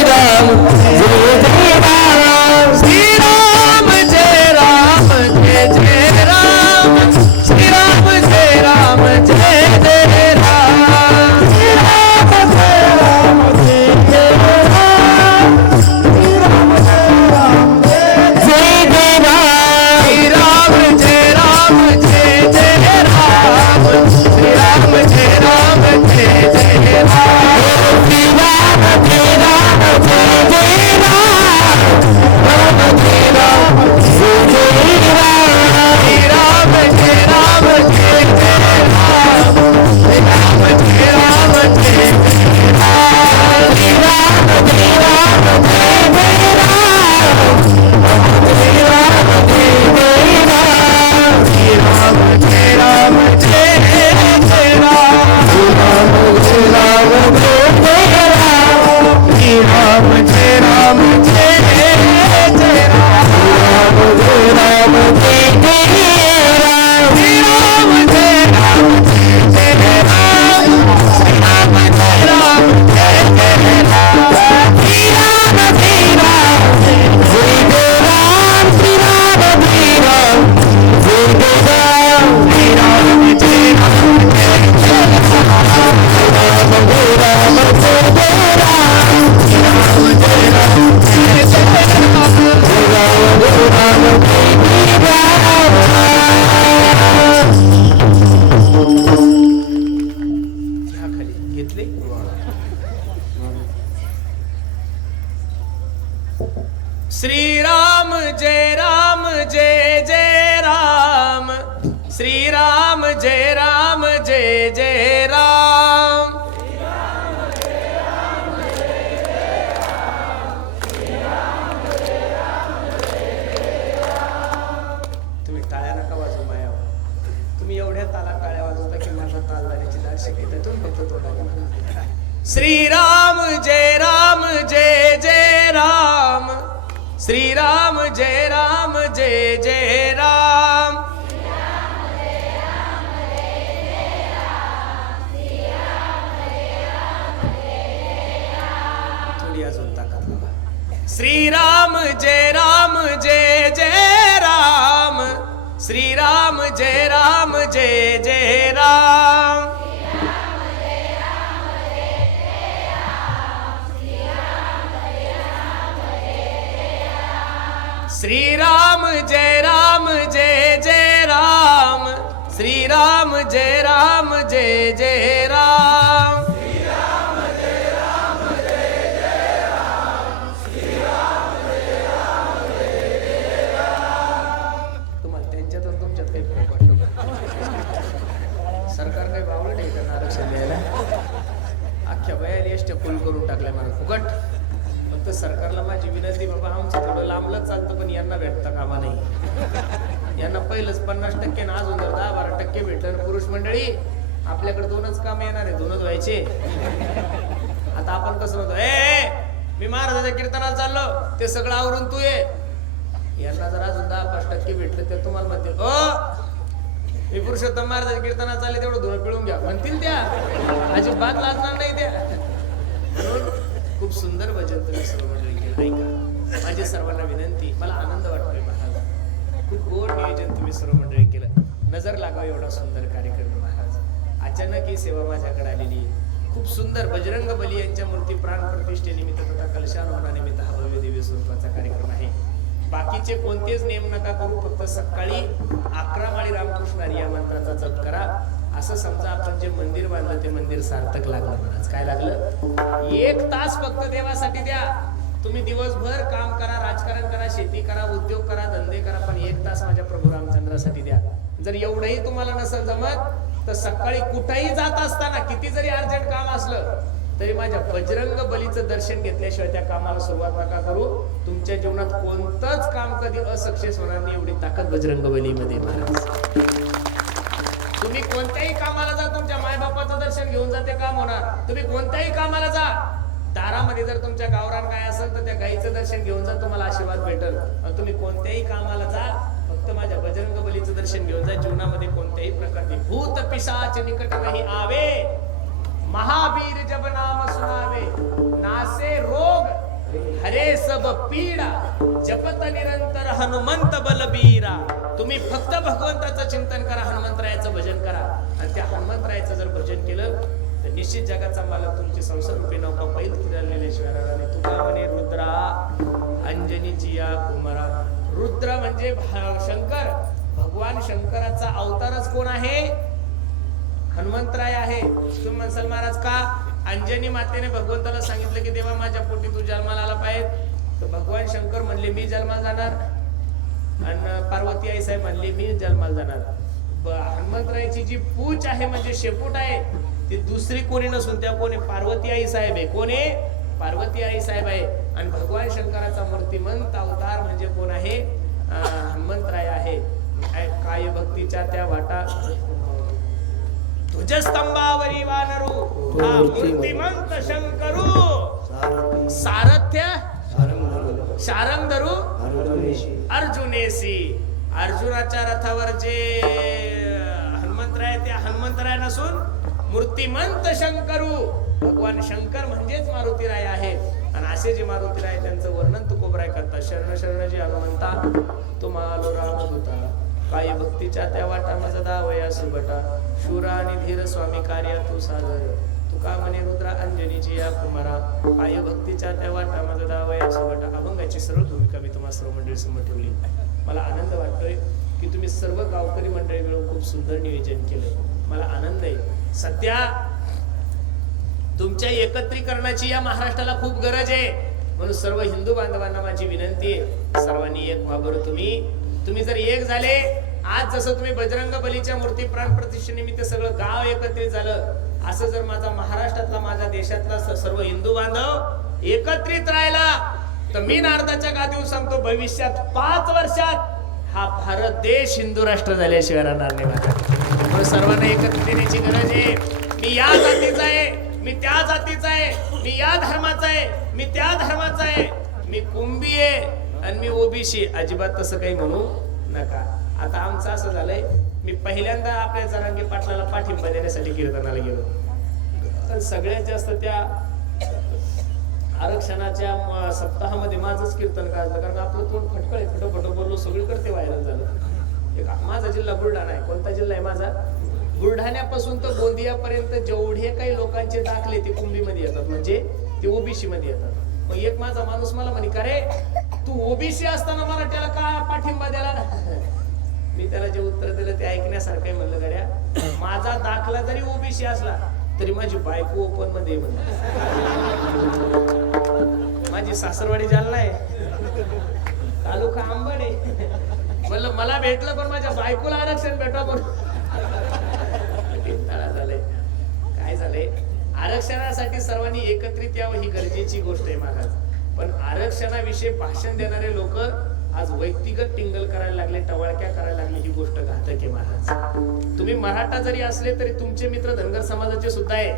राम, श्रीराम जय राम जय जय राम, श्री राम जय राम जय जय राम, राम जय राम जय जय राम, श्रीराम जय राम जय जय राम, श्रीराम जय राम जय जय राम, श्री राम जय राम जय जय राम, राम जय राम जय जय राम, श्रीराम जय राम जय जय राम, राम जय राम जय जय राम, श्रीराम जय राम जय जय राम, राम जय राम जय जय राम, श्रीराम जय राम जय जय राम, श्रीराम जय राम जय जय राम, श्री राम जय राम जय जय राम, श्री राम जय राम जय जय राम, श्रीराम जय राम जय जय राम जय राम जय जय राम, राम जय राम जय जय राम, राम जय राम जय जय राम. घ्या खाली घेतले. श्रीराम जय राम जय जय राम, श्रीराम जय राम जय जय राम, तुम्ही टाळ्या नका वाजवू माया. तुम्ही एवढ्या ताला टाळ्या वाजवता की माझा ताल झाल्याची दाट शिकली. तुम्ही फक्त तोंडाने म्हणा. श्रीराम जय राम जय जय राम, श्रीराम जय राम जय जय राम, थोडी अजून ताकद लावा. श्रीराम जय राम जय जय राम, श्रीराम जय राम जय जय राम, श्रीराम श्रीराम जय जय राम. तुम्हाला त्यांच्यात आणि तुमच्यात काही फरक वाटतो का? सरकार काही बावळं नाही त्यांना आरक्षण द्यायला. अख्ख्या वयाला एसट्या फुल करून टाकल्या मला फुकट. फक्त सरकारला माझी विनंती, बाबा आमचं थोडं लांबलंच चालतं पण यांना भेटतं कामा नाही. यांना पहिलंच 50% ना अजून जर 10-12% भेटलं. पुरुष मंडळी आपल्याकडे 2च काम येणार आहे, 2च व्हायचे. आता आपण कसं म्हणतो, मी महाराजाच्या कीर्तनाला चाललो, ते सगळं आवरून तू ये. यांना जर अजून 10-5% भेटलं तर तुम्हाला म्हणतील, मी पुरुषोत्तम महाराजाच्या कीर्तनाला चालले, तेवढं धुणं पिळून घ्या म्हणतील. त्या अजिबात लाजणार नाही त्या. म्हणून खूप सुंदर भजन तुम्ही सर्व मंडळी केलं. ऐका, माझी सर्वांना विनंती, मला आनंद वाटतोय महाराज, खूप गोड नियोजन तुम्ही सर्व मंडळी केलं. नजर लागावं एवढा सुंदर कार्यक्रम महाराज. अचानक ही सेवा माझ्याकडे आलेली आहे. खूप सुंदर बजरंग बली यांच्या मूर्ती प्राण प्रतिष्ठेनिमित्त तथा कलशारोहणानिमित्त हा भव्य दिव्य स्वरूपाचा कार्यक्रम आहे. बाकीचे कोणतेच नियम नका करू, फक्त सकाळी 11 माळी रामकृष्ण हरी या मंत्राचा जप करा. असं समजा आपण जे मंदिर बांधलं ते मंदिर सार्थक लागलं महाराज. काय लागलं? 1 तास फक्त देवासाठी द्या. तुम्ही दिवसभर काम करा, राजकारण करा, शेती करा, उद्योग करा, धंदे करा, पण 1 तास माझ्या प्रभू रामचंद्रासाठी द्या. जर एवढंही तुम्हाला नसेल जमत तर सकाळी कुठेही जात असताना किती जरी अर्जंट काम असलं तरी माझ्या बजरंग बलीचं दर्शन घेतल्याशिवाय त्या कामाला सुरुवात नका करू. तुमच्या जीवनात कोणतंच काम कधी असक्सेस होणार नाही, एवढी ताकद बजरंग बलीमध्ये महाराज. तुम्ही कोणत्याही कामाला जा, तुमच्या मायबापाचं दर्शन घेऊन जा, ते काम होणार. तुम्ही कोणत्याही कामाला जा, दारामध्ये जर तुमच्या गावरान गाय असेल तर त्या गायीचं दर्शन घेऊन जा, तुम्हाला आशीर्वाद भेटेल. तुम्ही कोणत्याही कामाला जा, फक्त माझ्या बजरंग बलीचं दर्शन घेऊन जा. जीवनामध्ये कोणत्याही प्रकारची भूत पिशाच निकट नाही आवे, महावीर जब नाम सुनावे, नासे रोग हरे सब पीडा, जपत निरंतर हनुमंत बलबीरा. तुम्ही फक्त भगवंताचं चिंतन करा, हनुमंतरायाचं भजन करा. आणि त्या हनुमंतरायाचं जर भजन केलं तर निश्चित जगाचा मालक तुमची संसार रूपी नौका पैल फिरलेल्या शिवाराने. तुका म्हणे रुद्रा अंजनी जिया कुमारा. रुद्र म्हणजे शंकर, भगवान शंकराचा अवतारच कोण आहे? हनुमंतराय आहे. तुम्ही म्हणसाल महाराज का? अंजनी मातेने भगवंताला सांगितलं की देवा माझ्या पोटी तू जन्माला आला पाहिजे. तर भगवान शंकर म्हणले मी जन्माला जाणार, आणि पार्वती आई साहेब म्हणले मी जन्माला जाणार. हनुमंतरायची जी पूछ आहे म्हणजे शेपूट आहे ती दुसरी कोणी नसून त्या कोणी पार्वती आई साहेब आहे. कोणी? पार्वती आई साहेब आहे. आणि भगवान शंकराचा मूर्तिमंत अवतार म्हणजे कोण आहे? हनुमंतराय आहे. काय भक्तीच्या त्या वाटा ध्वजस्तंभावरी वानरू, हा मूर्तिमंत शंकरू, सारथ्य शारंगधरू अर्जुनेसी. अर्जुनाच्या रथावर जे हनुमंतराय त्या हनुमंतराय नसून मूर्तिमंत शंकरू, भगवान शंकर म्हणजेच मारुतीराय आहे. आणि असे जे मारुतीराय त्यांचं वर्णन तुकोबराय करतात. शरण शरण जे हनुमंता तुम्हाला रामदूता, काय भक्तीच्या त्या वाटा माझा दावया सुबटा, शूर आणि धीर स्वामी कार्य तू सादर. तुका म्हणे रुद्रा अंजनीची या कुमारा, काय भक्तीच्या त्या वाटा माझा दावया सुबटा. अभंगाची सरळ भूमिका मी तुम्हाला सर्व मंडळी समोर ठेवली. मला आनंद वाटतोय की तुम्ही सर्व गावकरी मंडळी मिळून खूप सुंदर नियोजन केलं. मला आनंद आहे. सध्या तुमच्या एकत्रीकरणाची या महाराष्ट्राला खूप गरज आहे. म्हणून सर्व हिंदू बांधवांना माझी विनंती आहे, सर्वांनी एक व्हा बरं. तुम्ही जर एक झाले, आज जसं तुम्ही बजरंग बलीच्या मूर्ती प्राण प्रतिष्ठेनिमित्त सगळं गाव एकत्रित झालं, असं जर माझा महाराष्ट्रातला माझ्या देशातला सर्व हिंदू बांधव एकत्रित राहिला तर मी नारदाच्या गादीवर सांगतो भविष्यात 5 वर्षात हा भारत देश हिंदू राष्ट्र झाल्याशिवाय राहणार नाही. म्हणून सर्वांना एकत्रित येण्याची गरज आहे. मी या जातीचा आहे, मी त्या जातीचा आहे, मी या धर्माचा आहे, मी त्या धर्माचा आहे, मी कुंभी आहे आणि मी ओबीसी. अजिबात तसं काही म्हणू नका. आता आमचं असं झालंय, मी पहिल्यांदा आपल्या जरांगे पाटलाला पाठिंबा देण्यासाठी कीर्तनाला गेलो. सगळ्यात जास्त त्या आरक्षणाच्या सप्ताहामध्ये माझंच कीर्तन काढलं, कारण आपलं तोंड फटकळ आहे, फटोफटो बोललो, सगळीकडे ते व्हायरल झालं. माझा जिल्हा बुलढाणा आहे. कोणता जिल्हा आहे माझा? बुलढाण्यापासून तर गोंदियापर्यंत जेवढे काही लोकांचे दाखले ते कुंभीमध्ये येतात, म्हणजे ते ओबीसी मध्ये येतात. मग एक माझा माणूस मला म्हणे, का रे तू ओबीसी असताना मराठ्याला का पाठिंबा द्याला? मी त्याला जे उत्तर दिलं ते ऐकण्यास सांगण्यासारखं आहे म्हणलं गड्या. माझा दाखला जरी ओबीसी असला तरी माझी बायको ओपन मध्ये आहे म्हणलं. माझी सासरवाडी जालना आहे, तालुका अंबड आहे. म्हणलं मला भेटलं पण माझ्या बायकोला आरक्षण भेटवा पण झालंय. काय झालंय, आरक्षणासाठी सर्वांनी एकत्रित यावं ही गरजेची गोष्ट आहे महाराज. पण आरक्षणाविषयी भाषण देणारे लोक आज व्यक्तिगत टिंगल करायला लागले, टवाळक्या करायला लागले, ही गोष्ट घातक आहे महाराज. तुम्ही मराठा जरी असले तरी तुमचे मित्र धनगर समाजाचे सुद्धा आहे.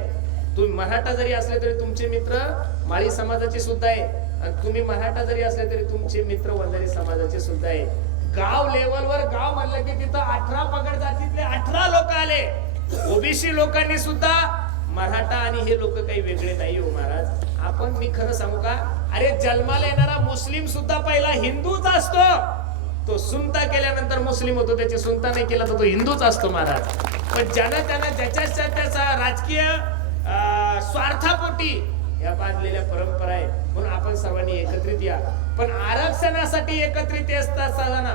तुम्ही मराठा जरी असले तरी तुमचे मित्र माळी समाजाचे सुद्धा आहे. आणि तुम्ही मराठा जरी असले तरी तुमचे मित्र वंजारी समाजाचे सुद्धा आहे. गाव लेवलवर गाव म्हणलं की तिथं 18 पगड जातीतले 18 लोक आले. ओबीसी लोकांनी सुद्धा मराठा आणि हे लोक काही वेगळे नाही हो महाराज. आपण मी खरं सांगू का, अरे जन्माला येणारा मुस्लिम सुद्धा पहिला हिंदूच असतो. तो सुनता केल्यानंतर मुस्लिम होतो, त्याची सुनता नाही केला तर तो हिंदूच असतो महाराज. पण ज्यानं त्यानं ज्याच्या त्याचा राजकीय स्वार्थापोटी या बांधलेल्या परंपरा आहे. म्हणून आपण सर्वांनी एकत्रित या. पण आरक्षणासाठी एकत्रित असताना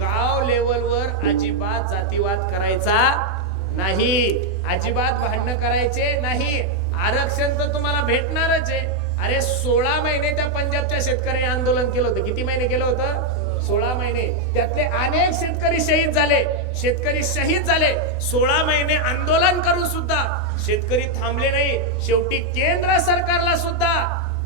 गाव लेवलवर अजिबात जातीवाद करायचा नाही, अजिबात भांडणं करायचे नाही. आरक्षण तर तुम्हाला भेटणारच आहे. अरे 16 महिने त्या पंजाबच्या शेतकऱ्यांनी आंदोलन केलं होतं. किती महिने केलं होतं? 16 महिने. त्यातले अनेक शेतकरी शहीद झाले. शेतकरी शहीद झाले. 16 महिने आंदोलन करून सुद्धा शेतकरी थांबले नाही. शेवटी केंद्र सरकारला सुद्धा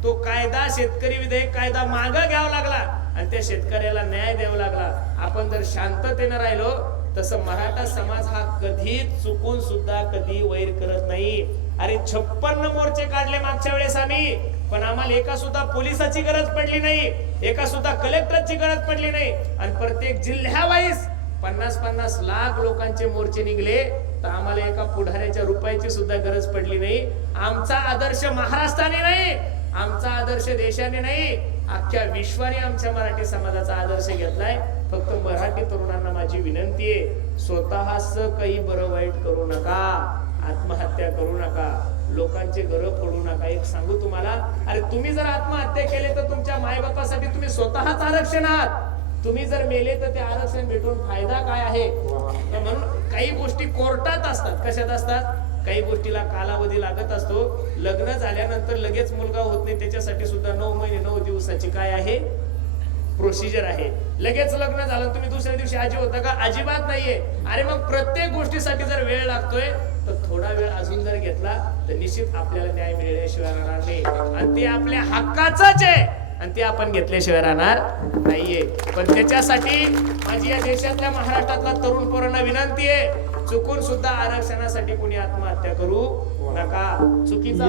तो कायदा, शेतकरी विधेयक कायदा मागं घ्यावा लागला आणि त्या शेतकऱ्याला न्याय द्यावा लागला. आपण जर शांततेने राहिलो तसं मराठा समाज हा कधी चुकून सुद्धा कधी वैर करत नाही. अरे 56 मोर्चे काढले मागच्या वेळेस आम्ही, पण आम्हाला एका सुद्धा पोलिसाची गरज पडली नाही, एका सुद्धा कलेक्टरची गरज पडली नाही. आणि प्रत्येक जिल्ह्यावाईज 50-50 लाख लोकांचे मोर्चे निघले तर आम्हाला एका पुढाऱ्याच्या रुपयाची सुद्धा गरज पडली नाही. आमचा आदर्श महाराष्ट्राने नाही, आमचा आदर्श देशाने नाही, अख्ख्या विश्वाने आमच्या मराठी समाजाचा आदर्श घेतलाय. फक्त मराठी तरुणांना माझी विनंती आहे, स्वतःच काही बरं वाईट करू नका, आत्महत्या करू नका, लोकांचे घर फोडू नका. एक सांगू तुम्हाला, अरे तुम्ही जर आत्महत्या केले तर तुमच्या मायबापासाठी तुम्ही स्वतःच आरक्षण आहात. तुम्ही जर मेले तर ते आरक्षण भेटून फायदा काय आहे? म्हणून काही गोष्टी कोर्टात असतात. कशात असतात? काही गोष्टीला कालावधी लागत असतो. लग्न झाल्यानंतर लगेच मुलगा होत नाही, त्याच्यासाठी सुद्धा 9 महिने 9 दिवसाची काय आहे? प्रोसिजर आहे. लगेच लग्न झालं तुम्ही दुसऱ्या दिवशी आजी होता का? अजिबात नाहीये. अरे मग प्रत्येक गोष्टीसाठी जर वेळ लागतोय तर थोडा वेळ अजून जर घेतला तर निश्चित आपल्याला न्याय मिळाल्याशिवाय राहणार नाही. आणि ते आपल्या हक्काचंच आहे आणि ते आपण घेतल्याशिवाय राहणार नाहीये. पण त्याच्यासाठी माझी या देशातल्या महाराष्ट्रातल्या तरुण पोरांना विनंती आहे, चुकून सुद्धा आरक्षणासाठी कोणी आत्महत्या करू नका. चुकीचा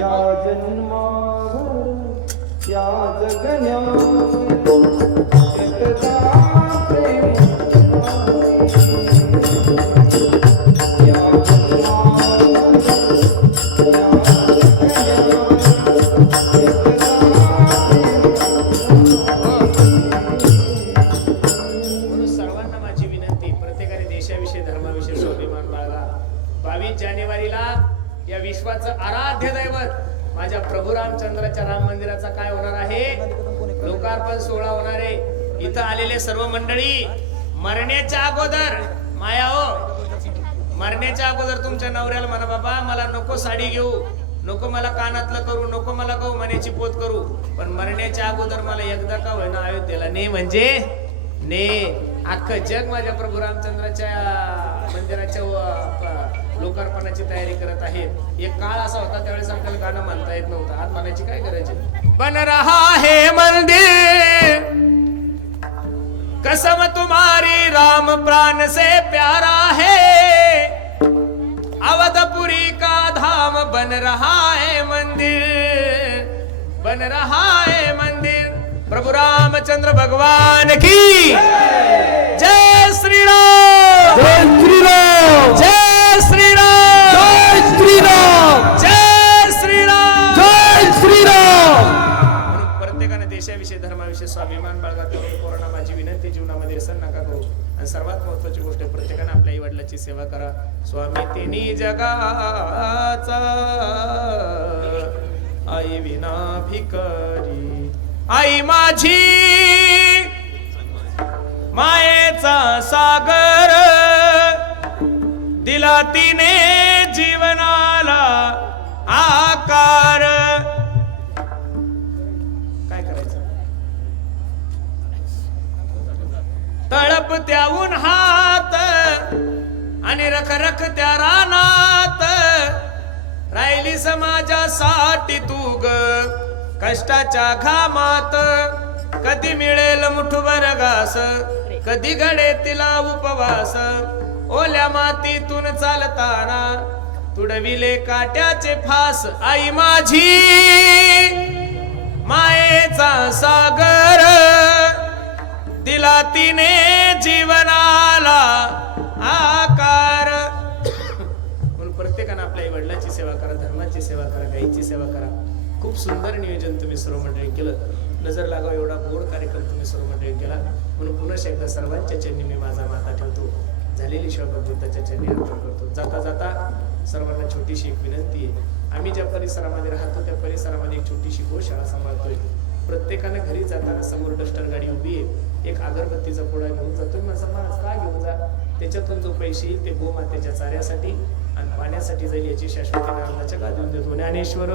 सर्वांना माझी विनंती, प्रत्येकाने देशाविषयी धर्माविषयी स्वाभिमान बाळगा. 22 जानेवारीला या विश्वाचं आराध्य दैवत माझ्या प्रभू रामचंद्राच्या राम मंदिराचा काय होणार आहे? लोकार्पण सोहळा होणार आहे. इथं आलेले सर्व मंडळी मरण्याच्या अगोदर, माया हो, मरण्याच्या अगोदर तुमच्या नवऱ्याला म्हणा, बाबा मला नको साडी घेऊ, नको मला कानातलं करू, नको मला गहू मण्याची पोत करू, पण मरण्याच्या अगोदर मला एकदा का होईना अयोध्येला ने, म्हणजे ने. अख्खं जग माझ्या प्रभू रामचंद्राच्या मंदिराच्या लोकार्पणाची तयारी करत आहेत. एक काळ असा होता त्यावेळेस आपल्याला गाणं म्हणता येत नव्हतं. आज म्हणायची काय गरज आहे? बन रहा है मंदिर, कसम तुम्हारी राम प्राण से प्यारा है, अवधपुरी का धाम बन रहा है मंदिर, बन रहा है मंदिर. प्रभु रामचंद्र भगवान की जय श्री राम, जय श्रीराम, जय श्री राम, जय श्रीराम, जय श्री राम, जय श्रीराम. म्हणून प्रत्येकाने देशाविषयी धर्माविषयी स्वाभिमान बाळगा. तरुण पोरांना माझी विनंती, जीवनामध्ये व्यसन नका करू. आणि सर्वात महत्वाची गोष्ट, प्रत्येकाने आपल्या आई वडिलांची सेवा करा. स्वामी तिन्ही जगाचा आई विना भिकारी, आई माझी मायेचा सागर, दिला तिने जीवनाला आकार. काय करायचं? तळप त्याहून हात आणि रखरख त्या रानात राहिली समाजासाठी तू ग कष्टाच्या घामात. कधी मिळेल मुठभर घास, कधी घडे तिला उपवास. ओल्या मातीतून चालताना तुडविले काट्याचे फास. आई माझी मायेचा सागर दिला तिने जीवनाला आकार. म्हणून प्रत्येकानं आपल्या आई वडिलांची सेवा करा, धर्माची सेवा करा, गाईची सेवा करा. खूप सुंदर नियोजन तुम्ही सर्व मंडळी केलं. नजर लागाव एवढा गोड कार्यक्रम तुम्ही सर्व मंडळी केला. म्हणून पुन्हा एकदा सर्वांच्या चरणी मी माझा माथा ठेवतो. झालेली सेवा बुद्धाच्या चरणी अर्पण करतो. जाता जाता सर्वांना छोटीशी एक विनंती आहे. आम्ही ज्या परिसरामध्ये राहतो त्या परिसरामध्ये एक छोटीशी गोशाळा सांभाळतोय. प्रत्येकानं घरी जाताना समोर डस्टर गाडी उभी आहे, एक अगरबत्तीचा पुडा घेऊन जातो. माझा महाराज का घेऊन जा? त्याच्यातून जो पैसे येईल ते गोमातेच्या चाऱ्यासाठी आणि पाण्यासाठी जाईल याची शाश्वती नारळाच्या का देऊन देतो. ज्ञानेश्वर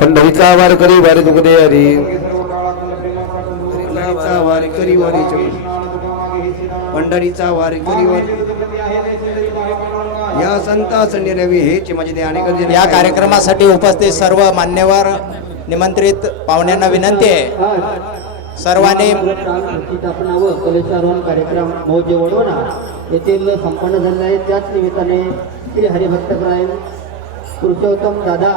पंढरीचा वारकरी वारी दुखदे हरी. पंढरीचा वारकरी या संतास निरवी हेच म्हणजे अनेक या कार्यक्रमासाठी उपस्थित सर्व मान्यवर निमंत्रित पाहुण्यांना विनंती आहे सर्वांनी स्थापनावर कलेचारोहण कार्यक्रम मौजे वडोणा येथील संपन्न झाले आहे. त्याच निमित्ताने श्री हरिभक्तप्राय पुरुषोत्तम दादा